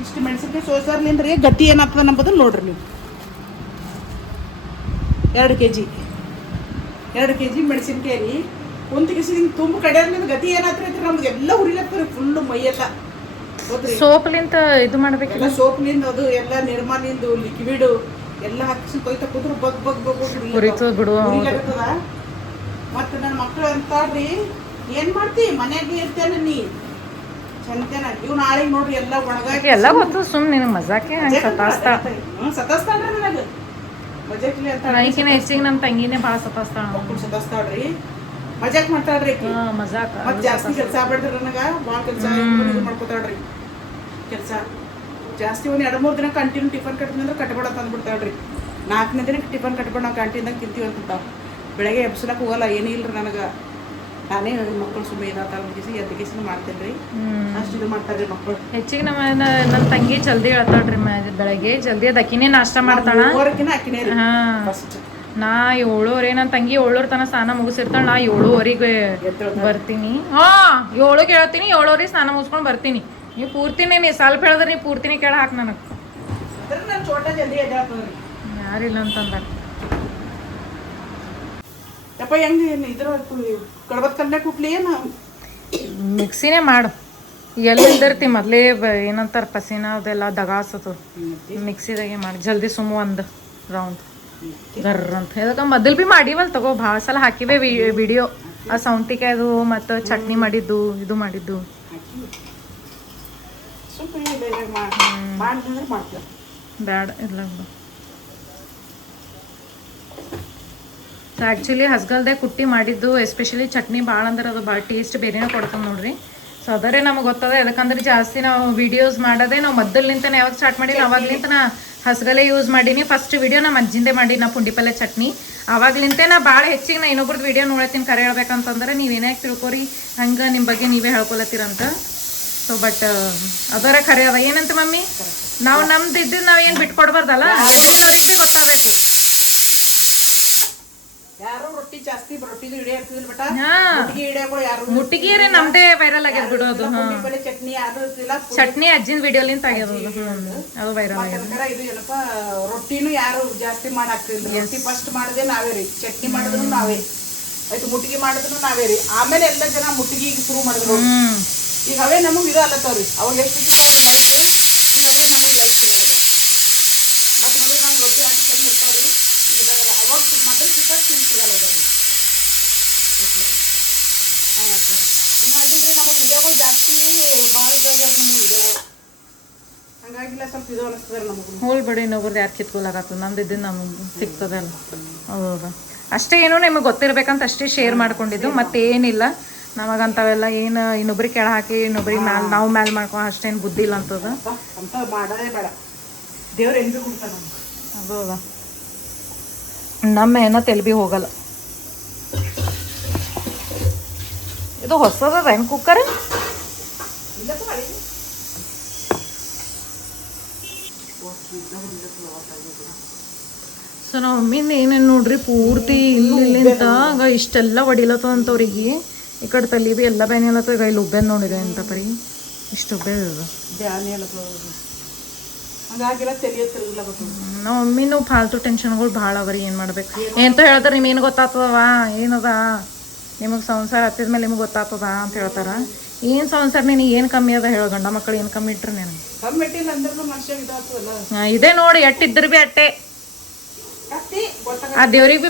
ಇಷ್ಟು ಮೆಣಸಿನ್ಕಾಯಿ ಸೋಸರ್ಲಿಂದ್ರಿ ಗತಿ ಏನಾಗ್ತದ ನಂಬುದನ್ನ ನೋಡ್ರಿ ನೀವು 2 kg ಮೆಣಸಿನ್ಕಾಯಿ ರೀ ಕುಂತಿಗಿಸಿ ತುಂಬ ಕಡೆಯರ್ಲಿಂದ ಗತಿ ಏನಾತ್ರಿ ನಮ್ಗೆ ಎಲ್ಲ ಹುರಿಲತ್ತವ್ರಿ ಫುಲ್ಲು ಮೈಯೆಲ್ಲ ಸೋಪ್ಲಿಂತ ಇದು ಮಾಡ್ಬೇಕಲ್ಲ ಸೋಪ್ಲಿಂದ ಅದು ಎಲ್ಲ ನಿರ್ಮಾಲಿಂದು ಲಿಕ್ವಿಡ್ ಎಲ್ಲ ಹಾಕಿಸಿ ಕೊಯ್ತಾ ಕೂತ್ರು ಬಗ್ ಬಗ್ ಬಗ್ ಹುರಿತದ ಬಿಡು ಮತ್ತೆ ನನ್ನ ಮಕ್ಕಳು ಅಂತಾರ್ರಿ ಏನ್ ಮಾಡ್ತಿ ಮನ್ಯಾಗ ಇರ್ತೇನೆ ನೀ ಚಂತೇನ ಇವ್ ನಾಳೆ ನೋಡ್ರಿ ಎಲ್ಲ ಒಣಗ ಎಲ್ಲ ಗೊತ್ತು ಸುಮ್ ನಿನಗೆ ಮಜಾಕೆ ಹಂಗೆ ಸತಾಸ್ತಾಳ್ರಿ ನನಗೆ ಮಜಾಕ್ಲಿ ಅಂತ ನೈಕಿನ ಹೆಚ್ಚಿಗೆ ನಮ್ಮ ತಂಗಿನೇ ಭಾಳ ಸತಾಸ್ತಾಳ್ರಿ ಮಜಾಕ್ ಮಾಡ್ತಾಳ್ರಿ ಮಜಾಕ ಮತ್ ಜಾಸ್ತಿ ಕೆಲಸ ಆಗ್ಬಿಡ್ರಿ ನನಗ ಭಾಳ ಕೆಲಸ ಇದು ಮಾಡ್ಕೊತಾಳ್ರಿ ಕೆಲಸ ಜಾಸ್ತಿ ಒಂದು 2-3 ದಿನ ಕಂಟಿನ್ಯೂ ಟಿಫನ್ ಕಟ್ತೀನಿ ಅಂದ್ರೆ ಕಟ್ಬೇಡ ತಂದ್ಬಿಡ್ತಾಳ್ರಿ 4ನೇ ದಿನಕ್ಕೆ ಟಿಫನ್ ಕಟ್ಬೇಡ ನಾವು ಕ್ಯಾಂಟೀನ್ದಾಗ ತಿಂತೀವಿ ಅಂತಾವ್ ಬೆಳಗ್ಗೆ ಎಬ್ಸಲಕ್ಕೆ ಹೋಗಲ್ಲ ಏನೂ ಇಲ್ರಿ ನನಗೆ ನಾನೇ ಮಕ್ಕಳು ಸುಮ್ಮನೆ ಇದಾತಾರ ಮುಗಿಸಿ ಎದ್ದಿಗಿಸಿ ಮಾಡ್ತೇನೆ ರೀ ಅಷ್ಟು ಇದು ಮಾಡ್ತಾರ್ರಿ ಮಕ್ಕಳು ಹೆಚ್ಚಿಗೆ ನಮ್ಮ ತಂಗಿ ಜಲ್ದಿ ಹೇಳ್ತಾಳ್ರಿ ಬೆಳಗ್ಗೆ ಜಲ್ದಿ ಅಕ್ಕಿನೇ ನಾಷ್ಟ ಮಾಡ್ತಾಳ ಅಕ್ಕಿನೇ ರೀ ಫಸ್ಟ್ ನಾ 7:00 ನನ್ನ ತಂಗಿ 7:00 ತನಕ ಸ್ನಾನ ಮುಗಿಸಿರ್ತಾಳ ನಾ 7:00ಗೆ ಬರ್ತೀನಿ 7ಕ್ಕೆ ಹೇಳ್ತೀನಿ 7:00 ಸ್ನಾನ ಮುಗಿಸ್ಕೊಂಡು ಬರ್ತೀನಿ ನೀವು ಪೂರ್ತಿನೇ ನೀ ಸ್ವಲ್ಪ ಹೇಳಿದ್ರೆ ನೀವು ಪೂರ್ತಿನೇ ಕೇಳ ಹಾಕಿ ನನಗೆ ಯಾರಿಲ್ಲ ಅಂತಂದಾರ ಯಪ್ಪ ಹೆಂಗೆ ಇದ್ರ ಕಡ್ಬತ್ ಕಲ್ಲೆ ಕುಟ್ಲಿ ಏನು ಮಿಕ್ಸಿನೇ ಮಾಡು ಎಲ್ಲಿ ಇದ್ದಿರ್ತಿ ಮೊದಲೇ ಏನಂತಾರ ಪಸೀನ ಅದೆಲ್ಲ ದಗಾಸತು ಮಿಕ್ಸಿದಾಗೆ ಮಾಡಿ ಜಲ್ದಿ ಸುಮ್ಮ ಒಂದು ರೌಂಡ್ ಗರ್ರ ಅಂತ ಇದಕ್ಕೆ ಮೊದಲು ಭೀ ಮಾಡಿವಲ್ಲ ತಗೋ ಭಾಳ ಸಲ ಹಾಕಿವೆ ವಿಡಿಯೋ ಆ ಸೌಂತಿಕಾಯ್ದು ಮತ್ತು ಚಟ್ನಿ ಮಾಡಿದ್ದು ಇದು ಮಾಡಿದ್ದು ಬ್ಯಾಡ ಇಲ್ಲ ಆ್ಯಕ್ಚುಲಿ ಹಸ್ಗಲ್ದೆ ಕುಟ್ಟಿ ಮಾಡಿದ್ದು ಎಸ್ಪೆಷಲಿ ಚಟ್ನಿ ಭಾಳ ಅಂದ್ರೆ ಅದು ಭಾಳ ಟೇಸ್ಟ್ ಬೇರೆನೇ ಕೊಡ್ತದೆ ನೋಡ್ರಿ ಸೊ ಅದರೇ ನಮಗೆ ಗೊತ್ತದ ಯಾಕಂದ್ರೆ ಜಾಸ್ತಿ ನಾವು ವಿಡಿಯೋಸ್ ಮಾಡೋದೇ ನಾವು ಮೊದಲಿಂತ ಯಾವಾಗ ಸ್ಟಾರ್ಟ್ ಮಾಡಿ ಅವಾಗ್ಲಿಂತ ನಾ ಹಸ್ಗಲೇ ಯೂಸ್ ಮಾಡೀನಿ ಫಸ್ಟ್ ವಿಡಿಯೋ ನಮ್ಮ ಅಜ್ಜಿಂದೆ ಮಾಡಿ ನಾ ಪುಂಡಿ ಪಲ್ಲೆ ಚಟ್ನಿ ಆವಾಗ್ಲಿಂತೆ ನಾ ಭಾಳ ಹೆಚ್ಚಿಗೆ ನಾ ಇನ್ನೊಬ್ರದ್ದು ವಿಡಿಯೋ ನೋಡತ್ತೀನಿ ಕರೆ ಹೇಳ್ಬೇಕಂತಂದ್ರೆ ನೀವೇನೇ ತಿಳ್ಕೊರಿ ಹಂಗೆ ನಿಮ್ಮ ಬಗ್ಗೆ ನೀವೇ ಹೇಳ್ಕೊಳತ್ತೀರಂತ ಸೊ ಬಟ್ ಅದರ ಖರೆ ಅದ ಏನಂತ ಮಮ್ಮಿ ನಾವು ನಮ್ದು ಇದ್ದು ನಾವು ಏನು ಬಿಟ್ಕೊಡ್ಬಾರ್ದಲ್ಲ ಅವ್ರಿಗೆ ಗೊತ್ತಾಗಬೇಕು ಯಾರು ರೊಟ್ಟಿ ಜಾಸ್ತಿ ರೊಟ್ಟಿಗೆ ಹಿಡಿಯ ಮುಟ್ಟಿಗೆರೆ ನಮ್ದೇ ವೈರಲ್ ಆಗ್ಯದ ಬಿಡೋದು ಚಟ್ನಿ ಅಜ್ಜಿನ ವಿಡಿಯೋಲಿಂತ ಆಗ್ಯದ ಅದು ವೈರಲ್ ಆಗ್ಯದ ಇದು ಏನಪ್ಪ ರೊಟ್ಟಿನೂ ಯಾರು ಜಾಸ್ತಿ ಮಾಡಾಕ್ತಿಲ್ಲ ರೊಟ್ಟಿ ಫಸ್ಟ್ ಮಾಡದೆ ನಾವೇ ರೀ ಚಟ್ನಿ ಮಾಡಿದ್ರು ನಾವೇ ಆಯ್ತು ಮುಟ್ಟಿಗೆ ಮಾಡಿದ್ರು ನಾವೇ ರೀ ಆಮೇಲೆ ಎಲ್ಲ ಜನ ಮುಟ್ಟಿಗೆ ಶುರು ಮಾಡಿದ್ರು ಈಗ ಅವೇ ನಮಗ್ ಇದು ಅಲ್ಲತ್ತವ್ರಿ ಅವಾಗ ಎಷ್ಟು ಲೈಫ್ ಈಗ ಅವೇ ನಮಗ್ ಲೈಫ್ ಮತ್ತೆ ನೋಡಿ ನಾವು ರೊಟ್ಟಿ ಹಾಕಿ ಚಂದ ಇರ್ತಾವ್ರಿ ಇದಾಗಲ್ಲ ಅವಾಗ ಮಾತ್ರ ಸಿಗಲ್ಲ ಇದಾವ್ರಿ ಈಗ ಆಗಿದ್ರೆ ನಮಗೆ ವಿಡಿಯೋಗಳು ಜಾಸ್ತಿ ಭಾಳ ಇದಾಗ್ಯಾವ ನಮಗೆ ವಿಡಿಯೋಗಳು ಹಂಗಾಗಿಲ್ಲ ಸ್ವಲ್ಪ ಇದು ಅನಿಸ್ತದೆ ನಮಗೆ ಹೋಲ್ ಬಿಡಿ ಇನ್ನೊಬ್ರದ್ದು ಯಾರು ಕಿತ್ಕೊಳಕತ್ತದ ನಮ್ದು ಇದ್ದು ನಮಗೆ ಸಿಗ್ತದಲ್ಲ ಹೌದಾ ಅಷ್ಟೇ ಏನೋ ನಿಮಗೆ ಗೊತ್ತಿರ್ಬೇಕಂತ ಅಷ್ಟೇ ಶೇರ್ ಮಾಡ್ಕೊಂಡಿದ್ದು ಮತ್ತೇನಿಲ್ಲ ನಮಗಂತವೆಲ್ಲ ಏನು ಇನ್ನೊಬ್ರಿಗೆ ಕೆಳ ಹಾಕಿ ಇನ್ನೊಬ್ರಿಗೆ ಮ್ಯಾಲೆ ನಾವು ಮ್ಯಾಲೆ ಮಾಡ್ಕೊ ಅಷ್ಟೇನು ಬುದ್ಧಿ ಇಲ್ಲ ಅಂತದ ಅಂತ ಮಾಡೋದೇ ಬೇಡ ದೇವ್ರು ಏನು ಭೀ ಕೊಡ್ತಾನೆ ಹೌದಾ ನಮ್ಮ ಏನೋ ತೆಲ್ ಭೀ ಹೋಗಲ್ಲ ಇದು ಹೊಸದ ಏನು ಕುಕ್ಕರ್ ಸೊ ನಾವು ಮಮ್ಮಿಂದ ಏನೇನು ನೋಡ್ರಿ ಪೂರ್ತಿ ಇಲ್ಲಿಂತ ಆಗ ಇಷ್ಟೆಲ್ಲ ಹೊಡಿಲತ್ತವಂತವ್ರಿಗೆ ಈ ಕಡೆ ತಲೆ ಭೀ ಎಲ್ಲ ಬ್ಯಾನಿ ಅಲ್ಲತ್ತ ಈಗ ಇಲ್ಲಿ ಉಬ್ಬೆನ್ ನೋಡಿದೆ ಅಂತ ಪರಿ ಇಷ್ಟು ಉಬ್ಬೆ ಹಂಗಾಗಿಲ್ಲ ತಲೆ ತಿರುಗ್ಲಾಗತ್ತದ. ನಮ್ಮ ಮಮ್ಮಿನೂ ಫಾಲ್ತು ಟೆನ್ಷನ್ಗಳು ಭಾಳ ಅವರಿ. ಏನು ಮಾಡ್ಬೇಕು ಎಂತ ಹೇಳ್ತಾರೆ, ನಿಮ್ಗೇನು ಗೊತ್ತಾಗ್ತದವ ಏನದ, ನಿಮಗೆ ಸಂಸಾರ ಹತ್ತಿದ ಮೇಲೆ ನಿಮ್ಗೆ ಗೊತ್ತಾಗ್ತದ ಅಂತ ಹೇಳ್ತಾರೆ. ಏನು ಸಂಸಾರ ನಿನಗೆ ಏನು ಕಮ್ಮಿ ಅದ ಹೇಳೋ, ಗಂಡ ಮಕ್ಕಳು ಏನು ಕಮ್ಮಿ ಇಟ್ರೆ ನೀನು ಕಮ್ಮಿ ಇಟ್ಟಿಲ್ಲ ಅಂದ್ರೂ ಮನುಷ್ಯ ಇದಾಗ್ತದಲ್ಲ. ಇದೇ ನೋಡಿ ಎಟ್ಟಿದ್ರು ಭೀ ಅಟ್ಟೆ. ಆ ದೇವ್ರಿಗೆ ಭೀ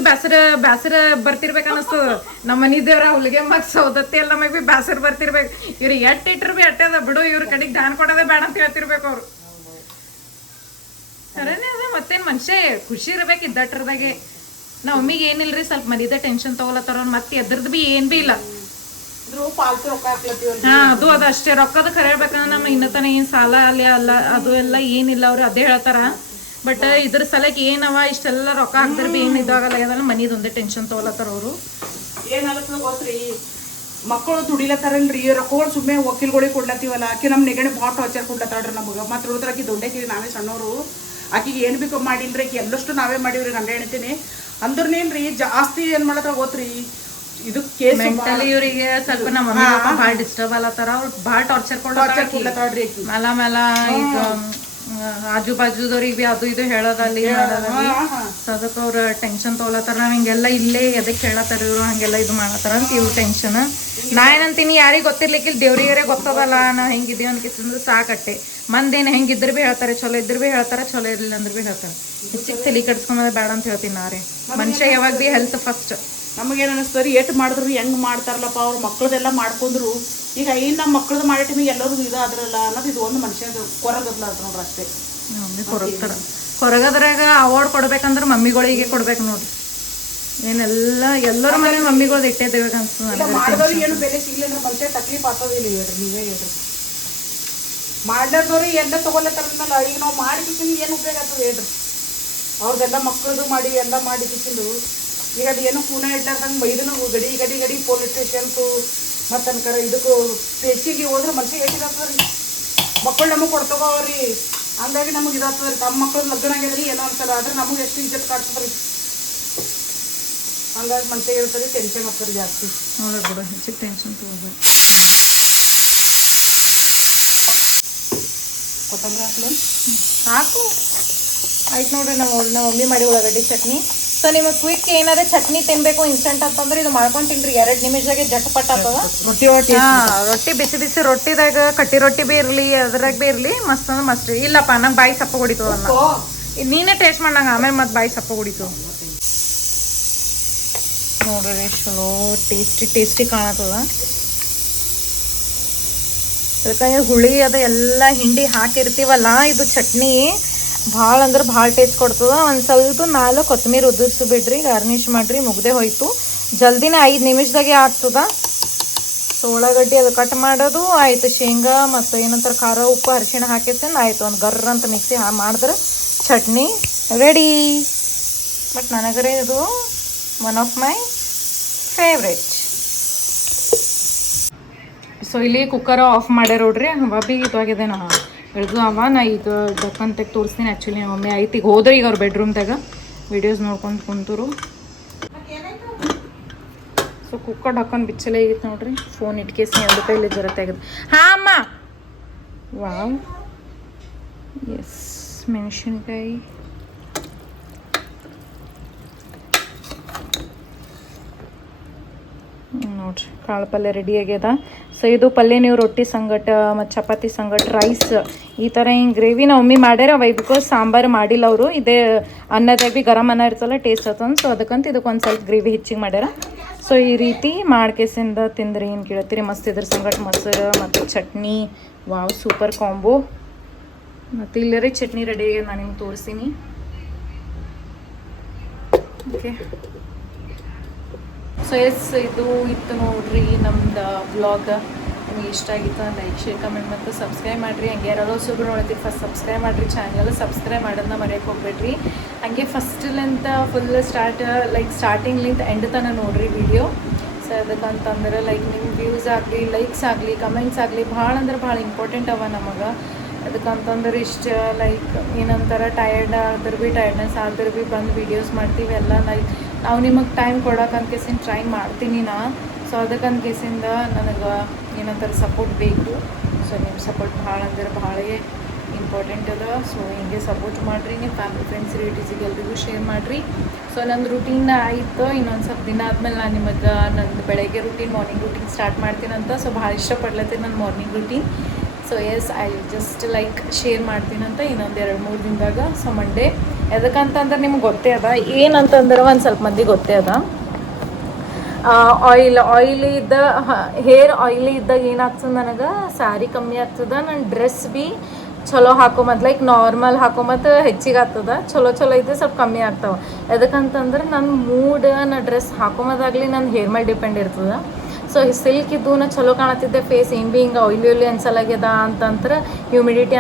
ಬ್ಯಾಸರ ಬರ್ತಿರ್ಬೇಕು ಅನಿಸ್ತದ. ನಮ್ಮ ಮನೆ ದೇವ್ರ ಹುಲಿಗೆ ಮತ್ತು ಸೌದತ್ತಿ ಎಲ್ಲ ನಮಗೆ ಭೀ ಬ್ಯಾಸರ ಬರ್ತಿರ್ಬೇಕು. ಇವ್ರು ಎಟ್ಟಿಟ್ರು ಭೀ ಅಟ್ಟೆ ಅದ ಬಿಡು, ಇವ್ರ ಕಡೆಗೆ ದಾನ ಕೊಡೋದೇ ಬೇಡ ಅಂತ ಹೇಳ್ತಿರ್ಬೇಕು ಅವ್ರು. ಸರೇನೆ ಅದ, ಮತ್ತೇನು ಮನುಷ್ಯ ಖುಷಿ ಇರ್ಬೇಕು ಇದ್ದಟ್ರದಾಗೆ. ನಾವು ಮಮ್ಮಿಗೆ ಏನಿಲ್ರಿ, ಸ್ವಲ್ಪ ಮರಿದ ಟೆನ್ಷನ್ ತಗೊಲತ್ತಾರ, ಮತ್ತೆ ಎದ್ರದ್ದು ಭೀ ಏನು ಭೀ ಇಲ್ಲ. ಅದು ಅದು ಅಷ್ಟೇ. ರೊಕ್ಕದ ಖರೆ ಹೇಳ್ಬೇಕಂದ್ರೆ ನಮ್ಮ ಇನ್ನತನ ಏನು ಸಾಲ ಅಲ್ಲಿ ಅಲ್ಲ ಅದು ಎಲ್ಲ ಏನಿಲ್ಲ, ಅವ್ರು ಅದೇ ಹೇಳ್ತಾರ. ಬಟ್ ಇದ್ರ ಸಲಕ್ಕೆ ಏನವ ಇಷ್ಟೆಲ್ಲ ರೊಕ್ಕ ಹಾಕ್ದ್ರೆ ಭೀ ಏನು ಇದಾಗಲ್ಲ, ಅದೆಲ್ಲ ಮನಿದು ಒಂದೇ ಟೆನ್ಷನ್ ತಗೊಲತ್ತಾರ ಅವರು. ಏನಾಗತ್ತದ ಗೊತ್ತ್ರಿ, ಮಕ್ಕಳು ದುಡಿಲತ್ತಾರಲ್ರಿ, ರೊಕ್ಕಗಳು ಸುಮ್ಮನೆ ವಕೀಲ್ಗಳಿಗೆ ಕೊಡ್ಲತ್ತೀವಲ್ಲ. ಆಕೆ ನಮ್ಮ ನೆಗಣಿ ಭಾಳ ಟಾರ್ಚರ್ ಕೊಡ್ಲತ್ತಾಳ್ರಿ ನಮಗೆ. ಮತ್ತೆ ಉಳಿದ್ರೆ ಆಕಿ ದೊಡ್ಡಕಿ, ನಾವೇ ಸಣ್ಣವರು. ಆಕಿಗೆ ಏನು ಬೇಕು ಮಾಡಿಲ್ರಿ, ಆಕಿ ಎಲ್ಲಷ್ಟು ನಾವೇ ಮಾಡೀವ್ರಿ ಗಂಡ ಹೇಳ್ತೀನಿ. ಅಂದ್ರನೇನ್ರಿ ಜಾಸ್ತಿ ಏನು ಮಾಡತ್ತಾರ ಗೊತ್ತ್ರಿ, ಇದು ಕೇಸ್ ಮೆಂಟಲಿ ಇವರಿಗೆ ಸ್ವಲ್ಪ ನಮ್ಮ ಭಾಳ ಡಿಸ್ಟರ್ಬ್ ಅಲ್ಲತ್ತಾರ. ಅವ್ರು ಭಾಳ ಟಾರ್ಚರ್ ಕೊಡ್ಲತ್ತಾಳ್ರಿ. ಮೇಲ ಇದು ಆಜು ಬಾಜುದವ್ರಿಗೆ ಭೀ ಅದು ಇದು ಹೇಳೋದಲ್ಲಿ ಸೊ ಅದಕ್ಕೆ ಅವ್ರು ಟೆನ್ಷನ್ ತೊಗೊಳತ್ತಾರ. ನಾವು ಹಿಂಗೆಲ್ಲ ಇಲ್ಲೇ ಎದಕ್ಕೆ ಹೇಳತ್ತಾರ ಇವರು, ಹಂಗೆಲ್ಲ ಇದು ಮಾಡತ್ತಾರ ಅಂತ ಇವ್ರು ಟೆನ್ಷನ್. ನಾ ಏನಂತೀನಿ, ಯಾರಿಗೆ ಗೊತ್ತಿರ್ಲಿಕ್ಕಿಲ್ಲ, ದೇವ್ರಿಗರೇ ಗೊತ್ತದಲ್ಲ ನಾ ಹೆಂಗಿದ್ದೀವಿ ಅನ್ಕಿಸಿದ್ರೆ ಸಾಕಟ್ಟೆ. ಮಂದೇನು ಹೆಂಗಿದ್ರು ಭೀ ಹೇಳ್ತಾರೆ, ಚಲೋ ಇದ್ರು ಭೀ ಹೇಳ್ತಾರೆ, ಚಲೋ ಇರಲಿಲ್ಲ ಅಂದ್ರೆ ಭೀ ಹೇಳ್ತಾರೆ. ಹೆಚ್ಚಿಗೆ ತಲೆ ಕೆಡ್ಸ್ಕೊಂಬಂದ್ರೆ ಬೇಡ ಅಂತ ಹೇಳ್ತೀನಿ ನಾರೇ. ಮನುಷ್ಯ ಯಾವಾಗ ಭೀ ಹೆಲ್ತ್ ಫಸ್ಟ್. ನಮಗೇನು ಅನಿಸ್ತದೆ, ಏಟು ಮಾಡಿದ್ರು ಹೆಂಗೆ ಮಾಡ್ತಾರಲ್ಲಪ್ಪ ಅವ್ರು, ಮಕ್ಳದೆಲ್ಲ ಮಾಡ್ಕೊಂಡ್ರು. ಈಗ ಏನು ನಮ್ಮ ಮಕ್ಳದ್ದು ಮಾಡೋ ಟೈಮಿಗೆ ಎಲ್ಲರೂ ಇದಾದ್ರಲ್ಲ ಅನ್ನೋದು ಇದು ಒಂದು ಮನುಷ್ಯಗೆ ಕೊರಗದ್ಲ ಅದು ನೋಡ್ರಿ ಅಷ್ಟೇ. ಮಮ್ಮಿ ಕೊರಗ್ತಾರ. ಕೊರಗದ್ರಾಗ ಅವಾರ್ಡ್ ಕೊಡ್ಬೇಕಂದ್ರೆ ಮಮ್ಮಿಗಳಿಗೆ ಕೊಡ್ಬೇಕು ನೋಡ್ರಿ. ಏನೆಲ್ಲ ಎಲ್ಲರ ಮನೆ ಮಮ್ಮಿಗಳು ಇಟ್ಟೇದೇಬೇಕು ಅನ್ಸ್ತದೆ. ಮಾಡಿದವ್ರು ಏನು ಬೆಲೆ ಸಿಗ್ಲಿ ಅಂದ್ರೆ ಮನುಷ್ಯ ತಕ್ಲೀಫ್ ಆಗ್ತದಿಲ್ಲ. ಹೇಳ್ರಿ ನೀವೇ ಹೇಳ್ರಿ, ಮಾಡ್ಲಾರ್ದವ್ರು ಎಲ್ಲ ತೊಗೊಲತ್ತಾರಲ್ಲ. ಈಗ ನಾವು ಮಾಡಿ ಕಿಸಿಂದು ಏನು ಉಪಯೋಗ ಆಗ್ತದೆ ಹೇಳ್ರಿ. ಅವ್ರದ್ದೆಲ್ಲ ಮಕ್ಕಳದು ಮಾಡಿ ಎಲ್ಲ ಮಾಡಿ ಕಿಸಿಂದು ಈಗ ಅದು ಏನೋ ಕೂನ ಇಡ್ಲಾರ್ದಂಗೆ ಇದನ್ನು ಗಡಿ ಗಡಿ ಗಡಿ ಪೊಲೀಸ್ ಸ್ಟೇಷನ್ಕು ಮತ್ತು ಅನ್ಕರ ಇದಕ್ಕೂ ಪೇಸಿಗೆ ಹೋದ್ರೆ ಮನುಷ್ಯ ಏಟಿದಾಗ್ತದೆ ರೀ. ಮಕ್ಕಳು ನಮಗೆ ಕೊಡ್ತಗೋವ್ರಿ, ಹಂಗಾಗಿ ನಮಗೆ ಇದಾಗ್ತದೆ ರೀ. ತಮ್ಮ ಮಕ್ಕಳು ಲಗ್ನ ಆಗ್ಯದ್ರಿ ಏನೋ ಅನ್ಸಲ್ಲ, ಆದ್ರೆ ನಮಗೆ ಎಷ್ಟು ಇಜ್ಜತ್ ಕಾಡ್ತದೆ ರೀ. ಹಂಗಾಗಿ ಮನುಷ್ಯ ಇರ್ತದೆ, ಟೆನ್ಷನ್ ಆಗ್ತದೆ ಜಾಸ್ತಿ. ನೋಡ್ರಿ ಬಿಡು, ಹೆಚ್ಚಿಗೆ ಟೆನ್ಷನ್ ತಗೋಬೇಕು. ಕೊತ್ತಂಬರಿ ಹಾಕ್ಲು ಸಾಕು ಆಯ್ತು ನೋಡ್ರಿ. ನಮ್ಮ ಮಮ್ಮಿ ಮಾಡಿ ಉಳ್ಳಾಗಡ್ಡಿ ಚಟ್ನಿ. ಸೊ ನಿಮಗೆ ಕ್ವಿಕ್ ಏನಾದ್ರೆ ಚಟ್ನಿ ತಿನ್ಬೇಕು ಇನ್ಸ್ಟೆಂಟ್ ಅಂತಂದ್ರೆ ಇದು ಮಾಡ್ಕೊಂಡು ತಿನ್ರಿ. 2 ನಿಮಿಷದಾಗೆ ಜಟ್ಪಟ್ ಆಗ್ತದ. ರೊಟ್ಟಿ ಬಿಸಿ ಬಿಸಿ ರೊಟ್ಟಿದಾಗ ಕಟ್ಟಿ ರೊಟ್ಟಿ ಭೀ ಇರಲಿ, ಅದ್ರಾಗ ಭೀ ಇರಲಿ, ಮಸ್ತ್ ಅಂದ್ರೆ ಮಸ್ತ್. ಇಲ್ಲಪ್ಪ ನಂಗೆ ಬಾಯಿ ಸಪ್ಪ ಹೊಡಿತದಲ್ಲ, ನೀನೇ ಟೇಸ್ಟ್ ಮಾಡಂಗ ಆಮೇಲೆ ಮತ್ತೆ ಬಾಯಿ ಸಪ್ಪ ಹೊಡಿತು ನೋಡ್ರಿ. ಚಲೋ ಟೇಸ್ಟಿ ಕಾಣತ್ತದ. ಅದಕ್ಕೆ ಹುಳಿ ಅದ ಎಲ್ಲ ಹಿಂಡಿ ಹಾಕಿರ್ತೀವಲ್ಲ, ಇದು ಚಟ್ನಿ ಭಾಳ ಅಂದ್ರೆ ಭಾಳ ಟೇಸ್ಟ್ ಕೊಡ್ತದ. ಒಂದು ಸ್ವಲ್ಪ ಮ್ಯಾಲೆ ಕೊತ್ತಂಬರಿ ಉದುರಿಸಿ ಬಿಡ್ರಿ, ಗಾರ್ನಿಷ್ ಮಾಡಿರಿ, ಮುಗ್ದೆ ಹೋಯ್ತು. ಜಲ್ದಿನೇ 5 ನಿಮಿಷದಾಗೆ ಆಗ್ತದ. ಸೊ ಉಳ್ಳಾಗಡ್ಡಿ ಅದು ಕಟ್ ಮಾಡೋದು ಆಯಿತು, ಶೇಂಗಾ ಮತ್ತು ಏನಂತಾರೆ ಖಾರ ಉಪ್ಪು ಅರಿಶಿಣ ಹಾಕಿಸ್ತೇನೆ ಆಯಿತು. ಒಂದು ಗರ್ರ ಅಂತ ಮಿಕ್ಸಿ ಮಾಡಿದ್ರೆ ಚಟ್ನಿ ರೆಡಿ. ಬಟ್ ನನಗರೆ ಇದು one of my favourite. So ಇಲ್ಲಿ ಕುಕ್ಕರ್ ಆಫ್ ಮಾಡ್ಯಾರ ನೋಡ್ರಿ. ಬಾಬಿ ಇದಾಗಿದೆ ನಾ ಇಳಿದು ಅವ ನಾ ಈಗ ಡಕ್ಕಂತ ತೋರಿಸ್ತೀನಿ. ಆ್ಯಕ್ಚುಲಿ ನಮ್ಮ ಮಮ್ಮಿ ಐತಿ ಈಗ ಹೋದ್ರೆ ಈಗ ಅವ್ರ ಬೆಡ್ರೂಮ್ದಾಗ ವಿಡಿಯೋಸ್ ನೋಡ್ಕೊಂಡು ಕುಂತರು. ಸೊ ಕುಕ್ಕರ್ ಡಕ್ಕನ್ ಬಿಚ್ಚಲೇ ಆಗಿತ್ತು ನೋಡ್ರಿ. ಫೋನ್ ಇಟ್ಕೇಸಿ 2 ರೂಪಾಯಿ ಜರತ್ತೆ ಆಗಿದೆ. ಹಾಂ ಅಮ್ಮ, ವಾವ್, ಎಸ್, ಮೆಣಸಿನ್ಕಾಯಿ ನೋಡ್ರಿ. ಕಾಳು ಪಲ್ಯ ರೆಡಿ ಆಗ್ಯದ. ಸೊ ಇದು ಪಲ್ಯ ನೀವು ರೊಟ್ಟಿ ಸಂಗಟ ಮತ್ತು ಚಪಾತಿ ಸಂಗಟ ರೈಸ್ ಈ ಥರ ಹಿಂಗೆ ಗ್ರೇವಿ ನಾವು ಒಮ್ಮೆ ಮಾಡ್ಯಾರ ವೈ ಬಿಕಾಸ್ ಸಾಂಬಾರು ಮಾಡಿಲ್ಲ ಅವರು. ಇದೇ ಅನ್ನದಾಗ ಭೀ ಗರಂ ಅನ್ನ ಇರ್ತಲ್ಲ ಟೇಸ್ಟ್ ಆತಂದು. ಸೊ ಅದಕ್ಕಂತ ಇದಕ್ಕೆ ಒಂದು ಸ್ವಲ್ಪ ಗ್ರೇವಿ ಹೆಚ್ಚಿಗೆ ಮಾಡ್ಯಾರ. ಸೊ ಈ ರೀತಿ ಮಾಡ್ಕೇಸಿಂದ ತಿಂದ್ರಿ ಏನು ಕೇಳ್ತೀರಿ, ಮಸ್ತ್ ಇದ್ರ ಸಂಗಟ ಮೊಸರು ಮತ್ತು ಚಟ್ನಿ. Wow, super combo. ಮತ್ತು ಇಲ್ಲರಿ ಚಟ್ನಿ ರೆಡಿ ಆಗಿದೆ, ನಾನು ನಿಮ್ಗೆ ತೋರಿಸ್ತೀನಿ. ಓಕೆ, ಸೊ ಎಸ್ ಇದು ಇತ್ತು ನೋಡ್ರಿ ನಮ್ದು ವ್ಲಾಗ್. ನಿಮಗೆ ಇಷ್ಟ ಆಗಿತ್ತು ಲೈಕ್ ಶೇರ್ ಕಮೆಂಟ್ ಮತ್ತು ಸಬ್ಸ್ಕ್ರೈಬ್ ಮಾಡಿರಿ. ಹಂಗೆ ಯಾರೋ ಹೊಸಬ್ರು ನೋಡ್ತೀವಿ ಫಸ್ಟ್ ಸಬ್ಸ್ಕ್ರೈಬ್ ಮಾಡಿರಿ, ಚಾನಲ್ ಸಬ್ಸ್ಕ್ರೈಬ್ ಮಾಡೋದನ್ನ ಮರೆಯೋಕೆ ಹೋಗ್ಬೇಡ್ರಿ. ಹಂಗೆ ಫಸ್ಟ್ಲಿಂತ ಫುಲ್ ಸ್ಟಾರ್ಟಿಂಗ್ಲಿಂದ ಎಂಡ್ ತನಕ ನೋಡ್ರಿ ವಿಡಿಯೋ. ಸೊ ಅದಕ್ಕಂತಂದ್ರೆ ಲೈಕ್ ನಿಮ್ಮ ವ್ಯೂಸ್ ಆಗಲಿ, ಲೈಕ್ಸ್ ಆಗಲಿ, ಕಮೆಂಟ್ಸ್ ಆಗಲಿ ಭಾಳ ಅಂದ್ರೆ ಭಾಳ ಇಂಪಾರ್ಟೆಂಟ್ ಅವ ನಮಗೆ. ಅದಕ್ಕಂತಂದ್ರೆ ಇಷ್ಟು ಲೈಕ್ ಏನಂತಾರೆ ಟಯರ್ಡ್ ಆದ್ರೆ ಭೀ ಟಯರ್ಡ್ನೆಸ್ ಆದ್ರೆ ಭೀ ಬಂದು ವೀಡಿಯೋಸ್ ಮಾಡ್ತೀವಿ ಎಲ್ಲ. ನಾವು ನಿಮಗೆ ಟೈಮ್ ಕೊಡೋಕಂದ್ಕೇಸಿಂದ ಟ್ರೈ ಮಾಡ್ತೀನಿ ನಾ. ಸೊ ಅದಕ್ಕಂದ್ಕೇಸಿಂದ ನನಗೆ ಏನಂತಾರೆ ಸಪೋರ್ಟ್ ಬೇಕು. ಸೊ ನಿಮ್ಮ ಸಪೋರ್ಟ್ ಭಾಳ ಅಂದ್ರೆ ಭಾಳ ಇಂಪಾರ್ಟೆಂಟ್ ಅದ. ಸೊ ಹಿಂಗೆ ಸಪೋರ್ಟ್ ಮಾಡಿರಿ, ನಿಮ್ಮ ಫ್ಯಾಮಿಲಿ ಫ್ರೆಂಡ್ಸ್ ರಿಲೇಟಿವ್ಸಿಗೆ ಎಲ್ರಿಗೂ ಶೇರ್ ಮಾಡಿರಿ. ಸೊ ನಂದು ರುಟೀನ್ ಆಯಿತು, ಇನ್ನೊಂದು ಸ್ವಲ್ಪ ದಿನ ಆದಮೇಲೆ ನಾನು ನಿಮಗೆ ನಂದು ಬೆಳಗ್ಗೆ ರುಟೀನ್ ಮಾರ್ನಿಂಗ್ ರುಟೀನ್ ಸ್ಟಾರ್ಟ್ ಮಾಡ್ತೀನಂತ. ಸೊ ಭಾಳ ಇಷ್ಟಪಡ್ಲತ್ತೀನಿ ನನ್ನ morning routine. So yes I just like share ಮಾಡ್ತೀನಂತ ಇನ್ನೊಂದು 2-3 ದಿನದಾಗ. ಸೊ ಮಂಡೇ ಎದಕ್ಕಂತಂದ್ರೆ ನಿಮ್ಗೆ ಗೊತ್ತೇ ಅದ, ಏನಂತಂದ್ರೆ ಒಂದು ಸ್ವಲ್ಪ ಮಂದಿ ಗೊತ್ತೇ ಅದ, ಆಯಿಲಿ ಇದ್ದ ಹೇರ್ ಆಯಿಲಿ ಇದ್ದಾಗ ಏನಾಗ್ತದೆ ನನಗೆ ಸ್ಯಾರಿ ಕಮ್ಮಿ ಆಗ್ತದೆ, ನನ್ನ ಡ್ರೆಸ್ ಭೀ ಚಲೋ ಹಾಕೊಂಬತ್ತು ಲೈಕ್ ನಾರ್ಮಲ್ ಹಾಕೊಂಬತ್ತು ಹೆಚ್ಚಿಗೆ ಆಗ್ತದೆ, ಚಲೋ ಇದ್ದರೆ ಸ್ವಲ್ಪ ಕಮ್ಮಿ ಆಗ್ತಾವೆ. ಎದಕ್ಕಂತಂದ್ರೆ ನನ್ನ ಮೂಡ್ ನನ್ನ ಡ್ರೆಸ್ ಹಾಕೊಂಬೋದಾಗಲಿ ನನ್ನ ಹೇರ್ ಮೇಲೆ ಡಿಪೆಂಡ್ ಇರ್ತದೆ. ಸೊ ಸಿಲ್ಕ್ ಇದ್ದು ನಾ ಚಲೋ ಕಾಣತ್ತಿದ್ದೆ, ಫೇಸ್ ಏನು ಭೀ ಹಿಂಗೆ ಆಯ್ಲಿ ಅನ್ಸಲಾಗ್ಯದ ಅಂತಂದ್ರೆ, ಹ್ಯೂಮಿಡಿಟಿ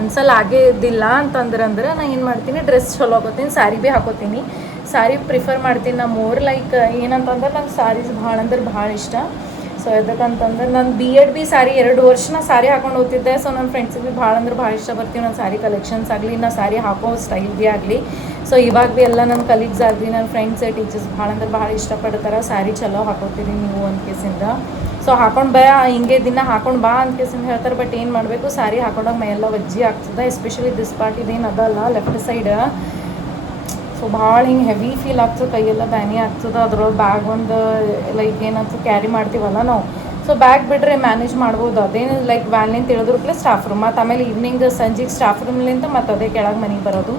ಅನ್ಸಲಾಗಿದ್ದಿಲ್ಲ ಅಂತಂದ್ರೆ ನಾ ಏನು ಮಾಡ್ತೀನಿ, ಡ್ರೆಸ್ ಚಲೋ ಹಾಕೋತೀನಿ, ಸ್ಯಾರಿ ಭೀ ಹಾಕೋತೀನಿ. ಸ್ಯಾರಿ ಪ್ರಿಫರ್ ಮಾಡ್ತೀನಿ ನಾ ಮೋರ್ ಲೈಕ್ ಏನಂತಂದ್ರೆ ನಂಗೆ ಸ್ಯಾರೀಸ್ ಭಾಳ ಅಂದ್ರೆ ಭಾಳ ಇಷ್ಟ. ಸೊ ಎದಕ್ಕಂತಂದ್ರೆ ನಾನು B.Ed ಭೀ ಸ್ಯಾರಿ 2 ವರ್ಷ ನಾ ಸ್ಯಾರಿ ಹಾಕೊಂಡು ಹೋಗ್ತಿದ್ದೆ. ಸೊ ನನ್ನ ಫ್ರೆಂಡ್ಸಿಗೆ ಭೀ ಭಾಳ ಅಂದ್ರೆ ಭಾಳ ಇಷ್ಟ ಬರ್ತೀವಿ ನನ್ನ ಸ್ಯಾರಿ ಕಲೆಕ್ಷನ್ಸ್ ಆಗಲಿ, ನಾ ಸ್ಯಾರಿ ಹಾಕೋ ಸ್ಟೈಲ್ ಭೀ ಆಗಲಿ. ಸೊ ಇವಾಗ ಭೀ ಎಲ್ಲ ನನ್ನ ಕಲೀಗ್ಸ್ ಆಗಲಿ, ನನ್ನ ಫ್ರೆಂಡ್ಸ್ ಟೀಚರ್ಸ್ ಭಾಳ ಅಂದ್ರೆ ಭಾಳ ಇಷ್ಟಪಡ್ತಾರೆ, ಸ್ಯಾರಿ ಚಲೋ ಹಾಕೋತೀರಿ ನೀವು ಒಂದು ಕೇಸಿಂದ. ಸೊ ಹಾಕೊಂಡು ಬಾ ಹಿಂಗೆ ದಿನ ಹಾಕೊಂಡು ಬಾ ಅಂತ ಕೇಸಿಂದ ಹೇಳ್ತಾರೆ. ಬಟ್ ಏನು ಮಾಡಬೇಕು, ಸ್ಯಾರಿ ಹಾಕೊಂಡಾಗ ಮೈಯೆಲ್ಲ ವಜ್ಜಿ ಆಗ್ತದೆ, ಎಸ್ಪೆಷಲಿ ದಿಸ್ ಪಾರ್ಟ್ ಇದೇನು ಅದಲ್ಲ ಲೆಫ್ಟ್ ಸೈಡ್. ಸೊ ಭಾಳ ಹಿಂಗೆ ಹೆವಿ ಫೀಲ್ ಆಗ್ತದೆ, ಕೈಯೆಲ್ಲ ಬ್ಯಾನಿ ಆಗ್ತದೆ. ಅದ್ರೊಳಗೆ ಬ್ಯಾಗ್ ಒಂದು ಲೈಕ್ ಏನಾಗ್ತದೆ ಕ್ಯಾರಿ ಮಾಡ್ತೀವಲ್ಲ ನಾವು. ಸೊ ಬ್ಯಾಗ್ ಬಿಡ್ರೆ ಮ್ಯಾನೇಜ್ ಮಾಡ್ಬೋದು, ಅದೇನು ಲೈಕ್ ವ್ಯಾನ್ಲಿಂದ ತಿಳಿದ್ರಪ್ಲೆ ಸ್ಟಾಫ್ ರೂಮ್, ಮತ್ತು ಆಮೇಲೆ ಈವ್ನಿಂಗ್ ಸಂಜೆಗೆ ಸ್ಟಾಫ್ ರೂಮ್ಲಿಂದ ಮತ್ತು ಅದೇ ಕೆಳಗೆ ಮನೆಗೆ ಬರೋದು.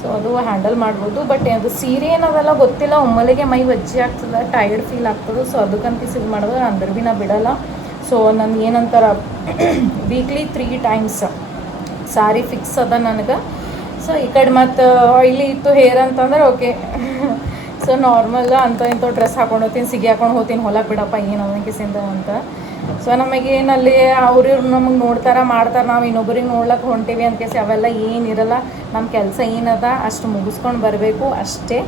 ಸೊ ಅದು ಹ್ಯಾಂಡಲ್ ಮಾಡ್ಬೋದು. ಬಟ್ ಅದು ಸೀರೆ ಏನದಲ್ಲ ಗೊತ್ತಿಲ್ಲ, ಒಮ್ಮೆಲೆಗೆ ಮೈ ವಜ್ಜಿ ಆಗ್ತದೆ, ಟೈರ್ಡ್ ಫೀಲ್ ಆಗ್ತದೆ. ಸೊ ಅದಕ್ಕಂತ ಇದು ಮಾಡೋದು ಅಂದ್ರೆ ಭೀ ನಾ ಬಿಡಲ್ಲ. ಸೊ ನಾನು ಏನಂತಾರೆ ವೀಕ್ಲಿ 3 times ಸ್ಯಾರಿ ಫಿಕ್ಸ್ ಅದ ನನಗೆ. ಸೊ ಈ ಕಡೆ ಮತ್ತು ಆಯ್ಲಿ ಇತ್ತು ಹೇರ್ ಅಂತಂದ್ರೆ ಓಕೆ ಸೊ ನಾರ್ಮಲ್ ಇಂಥ ಡ್ರೆಸ್ ಹಾಕೊಂಡು ಹೋಗ್ತೀನಿ, ಸಿಗಿ ಹಾಕೊಂಡು ಹೋಗ್ತೀನಿ, ಹೊಲಕ್ಕೆ ಬಿಡಪ್ಪ ಏನು ಅವನ ಕಿಸಿಂದ ಅಂತ. ಸೊ ನಮಗೇನಲ್ಲಿ ಅವ್ರು ನಮಗೆ ನೋಡ್ತಾರೆ ಮಾಡ್ತಾರೆ, ನಾವು ಇನ್ನೊಬ್ಬರಿಗೆ ನೋಡ್ಲಕ್ಕೆ ಹೊಂಟೀವಿ ಅಂತ ಕೇಸಿ ಅವೆಲ್ಲ ಏನಿರಲ್ಲ. ನಮ್ಮ ಕೆಲಸ ಏನದ ಅಷ್ಟು ಮುಗಿಸ್ಕೊಂಡು ಬರಬೇಕು ಅಷ್ಟೇ.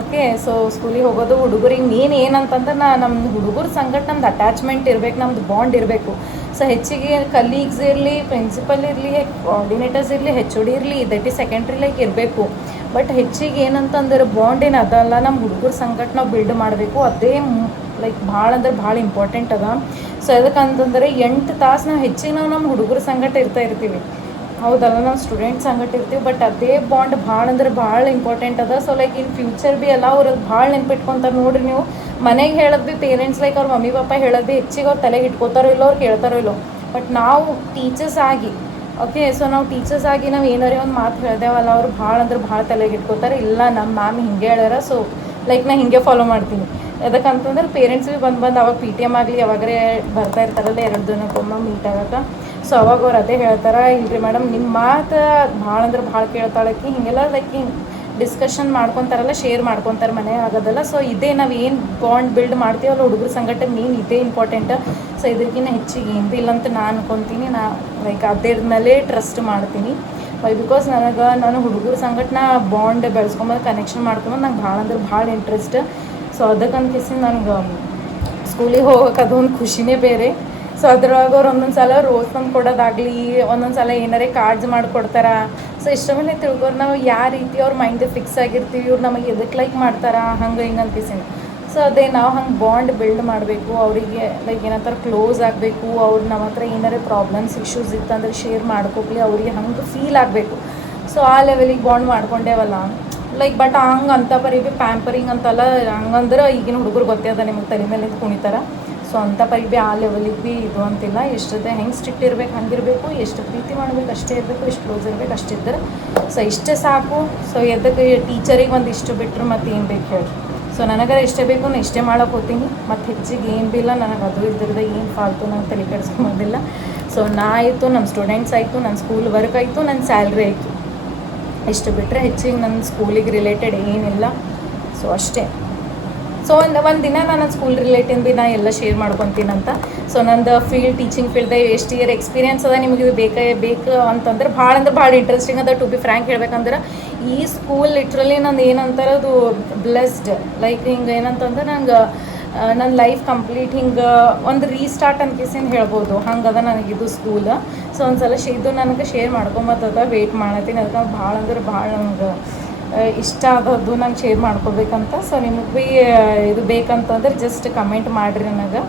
ಓಕೆ. ಸೊ ಸ್ಕೂಲಿಗೆ ಹೋಗೋದು ಹುಡುಗರಿಗೆ ಮೇನ್ ಏನಂತಂದ್ರೆ ನಮ್ಮ ಹುಡುಗರ ಸಂಗಟ ನಮ್ದು ಅಟ್ಯಾಚ್ಮೆಂಟ್ ಇರಬೇಕು, ನಮ್ದು ಬಾಂಡ್ ಇರಬೇಕು. ಸೊ ಹೆಚ್ಚಿಗೆ ಕಲೀಗ್ಸ್ ಇರಲಿ, ಪ್ರಿನ್ಸಿಪಲ್ ಇರಲಿ, ಕೋಆರ್ಡಿನೇಟರ್ಸ್ ಇರಲಿ, HOD ಇರಲಿ, ದಟ್ ಈಸ್ ಸೆಕೆಂಡ್ರಿ ಲೈಕ್ ಇರಬೇಕು. ಬಟ್ ಹೆಚ್ಚಿಗೆ ಏನಂತಂದ್ರೆ ಬಾಂಡ್ ಏನು ಅದಲ್ಲ, ನಮ್ಮ ಹುಡುಗರ ಸಂಗಟ ನಾವು ಬಿಲ್ಡ್ ಮಾಡಬೇಕು, ಅದೇ ಲೈಕ್ ಭಾಳ ಅಂದ್ರೆ ಭಾಳ ಇಂಪಾರ್ಟೆಂಟ್ ಅದ. ಸೊ ಅದಕ್ಕಂತಂದರೆ 8 ತಾಸು ನಾವು ಹೆಚ್ಚಿಗೆ ನಮ್ಮ ಹುಡುಗರ ಸಂಗಟ ಇರ್ತೀವಿ, ಹೌದಲ್ಲ, ನಾವು ಸ್ಟೂಡೆಂಟ್ ಸಂಗಟ ಇರ್ತೀವಿ. ಬಟ್ ಅದೇ ಬಾಂಡ್ ಭಾಳ ಅಂದ್ರೆ ಭಾಳ ಇಂಪಾರ್ಟೆಂಟ್ ಅದ. ಸೊ ಲೈಕ್ ಇನ್ ಫ್ಯೂಚರ್ ಭೀ ಎಲ್ಲ ಅವ್ರಿಗೆ ಭಾಳ ನೆನ್ಪಿಟ್ಕೊತಾರೆ ನೋಡಿರಿ ನೀವು. ಮನೆಗೆ ಹೇಳೋದು ಭೀ ಪೇರೆಂಟ್ಸ್ ಲೈಕ್ ಅವ್ರ ಮಮ್ಮಿ ಪಾಪ ಹೇಳೋದು ಭೀ ಹೆಚ್ಚಿಗೆ ಅವ್ರು ತಲೆಗೆ ಇಟ್ಕೋತಾರೋ ಇಲ್ಲೋ, ಅವ್ರು ಕೇಳ್ತಾರೋ ಇಲ್ಲೋ. ಬಟ್ ನಾವು ಟೀಚರ್ಸ್ ಆಗಿ ಓಕೆ, ಸೊ ನಾವು ಟೀಚರ್ಸ್ ಆಗಿ ನಾವು ಏನಾರೇ ಒಂದು ಮಾತು ಹೇಳ್ದೇವಲ್ಲ, ಅವ್ರು ಭಾಳ ಅಂದ್ರೆ ಭಾಳ ತಲೆಗೆ ಇಟ್ಕೋತಾರೆ. ಇಲ್ಲ ನಮ್ಮ ಮ್ಯಾಮ್ ಹಿಂಗೆ ಹೇಳ್ಯಾರ, ಸೊ ಲೈಕ್ ನಾ ಹಿಂಗೆ ಫಾಲೋ ಮಾಡ್ತೀನಿ. ಯಾಕಂತಂದ್ರೆ ಪೇರೆಂಟ್ಸ್ ಭೀ ಬಂದು ಅವಾಗ PTM ಆಗಲಿ ಯಾವಾಗರೇ ಬರ್ತಾ ಇರ್ತಾರಲ್ಲ 2 ದಿನಕ್ಕೊಮ್ಮೆ ಮೀಟ್ ಆಗೋಕೆ. ಸೊ ಅವಾಗ ಅವ್ರು ಅದೇ ಹೇಳ್ತಾರೆ, ಇಲ್ರಿ ಮೇಡಮ್ ನಿಮ್ಮ ಮಾತು ಭಾಳ ಅಂದ್ರೆ ಭಾಳ ಕೇಳ್ತಾಳಕ್ಕೆ, ಹಿಂಗೆಲ್ಲ ಲೈಕ್ ಹಿಂಗೆ ಡಿಸ್ಕಷನ್ ಮಾಡ್ಕೊತಾರಲ್ಲ, ಶೇರ್ ಮಾಡ್ಕೊತಾರೆ ಮನೆ ಆಗೋದಲ್ಲ. ಸೊ ಇದೇ ನಾವು ಏನು ಬಾಂಡ್ ಬಿಲ್ಡ್ ಮಾಡ್ತೀವಲ್ಲ ಹುಡುಗರ ಸಂಗಟ ಮೇನ್ ಇದೇ ಇಂಪಾರ್ಟೆಂಟ್. ಸೊ ಇದಕ್ಕಿಂತ ಹೆಚ್ಚಿಗೆ ಏನು ಭೀ ಇಲ್ಲ ಅಂತ ನಾನು ಅನ್ಕೊತೀನಿ. ನಾ ಲೈಕ್ ಅದ್ರ ಮೇಲೆ ಟ್ರಸ್ಟ್ ಮಾಡ್ತೀನಿ. ಬಿಕಾಸ್ ನಾನು ಹುಡುಗರ ಸಂಗಟ ಬಾಂಡ್ ಬೆಳೆಸ್ಕೊಂಬಂದು ಕನೆಕ್ಷನ್ ಮಾಡ್ಕೊಂಬಂದು ನಂಗೆ ಭಾಳ ಅಂದ್ರೆ ಭಾಳ ಇಂಟ್ರೆಸ್ಟ್. ಸೊ ಅದಕ್ಕಂತೇಸಿ ನನಗೆ ಸ್ಕೂಲಿಗೆ ಹೋಗೋಕೆ ಅದೊಂದು ಖುಷಿನೇ ಬೇರೆ. ಸೊ ಅದ್ರೊಳಗೆ ಅವ್ರು ಒಂದೊಂದು ಸಲ ರೋಸ್ ತಂದು ಕೊಡೋದಾಗಲಿ, ಒಂದೊಂದು ಸಲ ಏನಾರೇ ಕಾರ್ಡ್ಸ್ ಮಾಡಿಕೊಡ್ತಾರೆ. ಸೊ ಇಷ್ಟಮೇಲೆ ತಿಳ್ಕೊರು ನಾವು ಯಾವ ರೀತಿ ಅವ್ರ ಮೈಂಡ್ ಫಿಕ್ಸ್ ಆಗಿರ್ತೀವಿ, ಇವ್ರು ನಮಗೆ ಎದಕ್ಕೆ ಲೈಕ್ ಮಾಡ್ತಾರೆ ಹಂಗೆ ಹಿಂಗೆ ಅನ್ಕಿಸಿನ. ಸೊ ಅದೇ ನಾವು ಹಂಗೆ ಬಾಂಡ್ ಬಿಲ್ಡ್ ಮಾಡಬೇಕು, ಅವರಿಗೆ ಲೈಕ್ ಏನಂತಾರೆ ಕ್ಲೋಸ್ ಆಗಬೇಕು. ಅವ್ರು ನಮ್ಮ ಹತ್ರ ಏನಾರೇ ಪ್ರಾಬ್ಲಮ್ಸ್ ಇಶ್ಯೂಸ್ ಇತ್ತಂದ್ರೆ ಶೇರ್ ಮಾಡ್ಕೋಕ್ಲಿ, ಅವ್ರಿಗೆ ಹಂಗೆ ಫೀಲ್ ಆಗಬೇಕು. ಸೊ ಆ ಲೆವೆಲಿಗೆ ಬಾಂಡ್ ಮಾಡ್ಕೊಂಡೇವಲ್ಲ ಲೈಕ್. ಬಟ್ ಹಂಗೆ ಅಂತ ಪರಿ ಭೀ ಪ್ಯಾಂಪರಿಂಗ್ ಅಂತಲ್ಲ, ಹಂಗಂದ್ರೆ ಈಗಿನ ಹುಡುಗರು ಗೊತ್ತೇ ಅದ ನಿಮಗೆ ತಲೆ ಮೇಲೆ ಕುಣಿತಾರೆ. ಸೊ ಅಂಥ ಪರಿ ಭೀ ಆ ಲೆವೆಲಿಗೆ ಭೀ ಇದು ಅಂತಿಲ್ಲ. ಎಷ್ಟದೇ ಹೆಂಗೆ ಸ್ಟ್ರಿಕ್ಟ್ ಇರ್ಬೇಕು ಹಂಗಿರಬೇಕು, ಎಷ್ಟು ಪ್ರೀತಿ ಮಾಡಬೇಕು ಅಷ್ಟೇ ಇರಬೇಕು, ಎಷ್ಟು ಕ್ಲೋಸ್ ಇರ್ಬೇಕು ಅಷ್ಟಿದ್ರೆ ಸೊ ಇಷ್ಟೇ ಸಾಕು. ಸೊ ಎದಕ್ಕೆ ಟೀಚರಿಗೆ ಒಂದು ಇಷ್ಟು ಬಿಟ್ಟರು ಮತ್ತು ಏನು ಬೇಕು ಹೇಳಿ. ಸೊ ನನಗರ ಇಷ್ಟೇ ಬೇಕು, ನಾನು ಇಷ್ಟೇ ಮಾಡೋಕೆ ಹೋಗ್ತೀನಿ. ಮತ್ತು ಹೆಚ್ಚಿಗೆ ಏನು ಭೀ ಇಲ್ಲ ನನಗೆ, ಅದು ಇದ್ರದ ಏನು ಫಾಲ್ತು ನಾನು ತಲೆ ಕೆಡಿಸ್ಕೊಂಬೋದಿಲ್ಲ. ಸೊ ನಾ ಆಯಿತು, ನಮ್ಮ ಸ್ಟೂಡೆಂಟ್ಸ್ ಆಯಿತು, ನನ್ನ ಸ್ಕೂಲ್ ವರ್ಕ್ ಆಯಿತು, ನನ್ನ ಸ್ಯಾಲ್ರಿ ಆಯಿತು, ಇಷ್ಟು ಬಿಟ್ಟರೆ ಹೆಚ್ಚಿಗೆ ನನ್ನ ಸ್ಕೂಲಿಗೆ ರಿಲೇಟೆಡ್ ಏನಿಲ್ಲ. ಸೊ ಅಷ್ಟೇ. ಸೊ ಒಂದು ದಿನ ನಾನು ಸ್ಕೂಲ್ ರಿಲೇಟೆಡ್ ಭೀ ನಾ ಎಲ್ಲ ಶೇರ್ ಮಾಡ್ಕೊತೀನಂತ. ಸೊ ನಂದು ಟೀಚಿಂಗ್ ಫೀಲ್ಡ್ ಎಷ್ಟು ಇಯರ್ ಎಕ್ಸ್ಪೀರಿಯನ್ಸ್ ಅದ, ನಿಮಗೆ ಇದು ಬೇಕು ಅಂತಂದ್ರೆ ಭಾಳ ಅಂದ್ರೆ ಭಾಳ ಇಂಟ್ರೆಸ್ಟಿಂಗ್ ಅದ. ಟು ಬಿ ಫ್ರ್ಯಾಂಕ್ ಹೇಳ್ಬೇಕಂದ್ರೆ ಈ ಸ್ಕೂಲ್ ಲಿಟ್ರಲಿ ನಂದು ಏನಂತಾರೆ ಅದು ಬ್ಲೆಸ್ಡ್. ಲೈಕ್ ಹಿಂಗೆ ಏನಂತಂದ್ರೆ ನಂಗೆ ನನ್ನ ಲೈಫ್ ಕಂಪ್ಲೀಟ್ ಹಿಂಗೆ ಒಂದು ರೀಸ್ಟಾರ್ಟ್ ಅನ್ಕೇಸಿಂದ ಹೇಳ್ಬೋದು, ಹಂಗದ ನನಗಿದು ಸ್ಕೂಲ್. ಸೊ ಒಂದು ಸಲ ಇದು ನನಗೆ ಶೇರ್ ಮಾಡ್ಕೊಂಬತ್ತದ, ವೆಯ್ಟ್ ಮಾಡತ್ತೀನಿ. ಅದಕ್ಕೆ ಭಾಳ ಅಂದ್ರೆ ಭಾಳ ನಂಗೆ ಇಷ್ಟ ಆದದ್ದು ನಂಗೆ ಶೇರ್ ಮಾಡ್ಕೋಬೇಕಂತ. ಸೊ ನಿಮಗೆ ಭೀ ಇದು ಬೇಕಂತಂದ್ರೆ ಜಸ್ಟ್ ಕಮೆಂಟ್ ಮಾಡಿರಿ ನನಗೆ.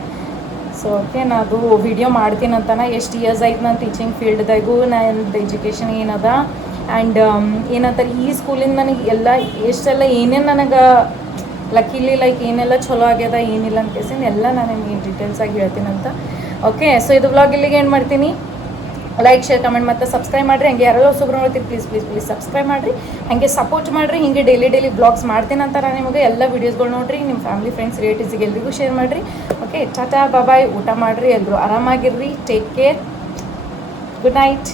ಸೊ ಓಕೆ ನಾ ಅದು ವಿಡಿಯೋ ಮಾಡ್ತೀನಂತನ ಎಷ್ಟು ಇಯರ್ಸ್ ಆಯ್ತು ನಾನು ಟೀಚಿಂಗ್ ಫೀಲ್ಡ್ದಾಗೂ ನಂದು ಎಜುಕೇಷನ್ ಏನದ ಆ್ಯಂಡ್ ಏನಂತಾರೆ ಈ ಸ್ಕೂಲಿಂದ ನನಗೆ ಎಲ್ಲ ಎಷ್ಟೆಲ್ಲ ಏನೇನು ನನಗೆ ಲಕ್ಕಿಲಿ ಲೈಕ್ ಏನೆಲ್ಲ ಚಲೋ ಆಗ್ಯದ ಏನಿಲ್ಲ ಅಂತ ಕೇಸಿಂದ ಎಲ್ಲ ನಾನು ನಿಮಗೆ ಡೀಟೇಲ್ಸಾಗಿ ಹೇಳ್ತೀನಂತ ಓಕೆ ಸೊ ಇದು ವ್ಲಾಗ್ ಇಲ್ಲಿಗೆ ಏನು ಮಾಡ್ತೀನಿ ಲೈಕ್ ಶೇರ್ ಕಮೆಂಟ್ ಮತ್ತು ಸಬ್ಸ್ಕ್ರೈಬ್ ಮಾಡಿರಿ ಹಂಗೆ ಯಾರೆಲ್ಲ ಹೊಸಬ್ರು ನೋಡ್ತೀರಿ ಪ್ಲೀಸ್ ಸಬ್ಸ್ಕ್ರೈಬ್ ಮಾಡಿರಿ ಹಾಗೆ ಸಪೋರ್ಟ್ ಮಾಡಿರಿ ಹಿಂಗೆ ಡೈಲಿ ಬ್ಲಾಗ್ಸ್ ಮಾಡ್ತೀನಂತ ನಾನು ನಿಮಗೆ ಎಲ್ಲ ವೀಡಿಯೋಸ್ಗಳು ನೋಡಿರಿ ನಿಮ್ಮ ಫ್ಯಾಮಿಲಿ ಫ್ರೆಂಡ್ಸ್ ರಿಲೇಟಿವ್ಸಿಗೆ ಎಲ್ರಿಗೂ ಶೇರ್ ಮಾಡಿರಿ ಓಕೆ ಟಾಟಾ ಬಾಯ್ ಊಟ ಮಾಡಿರಿ ಎಲ್ಲರೂ ಆರಾಮಾಗಿರ್ರಿ ಟೇಕ್ ಕೇರ್ ಗುಡ್ ನೈಟ್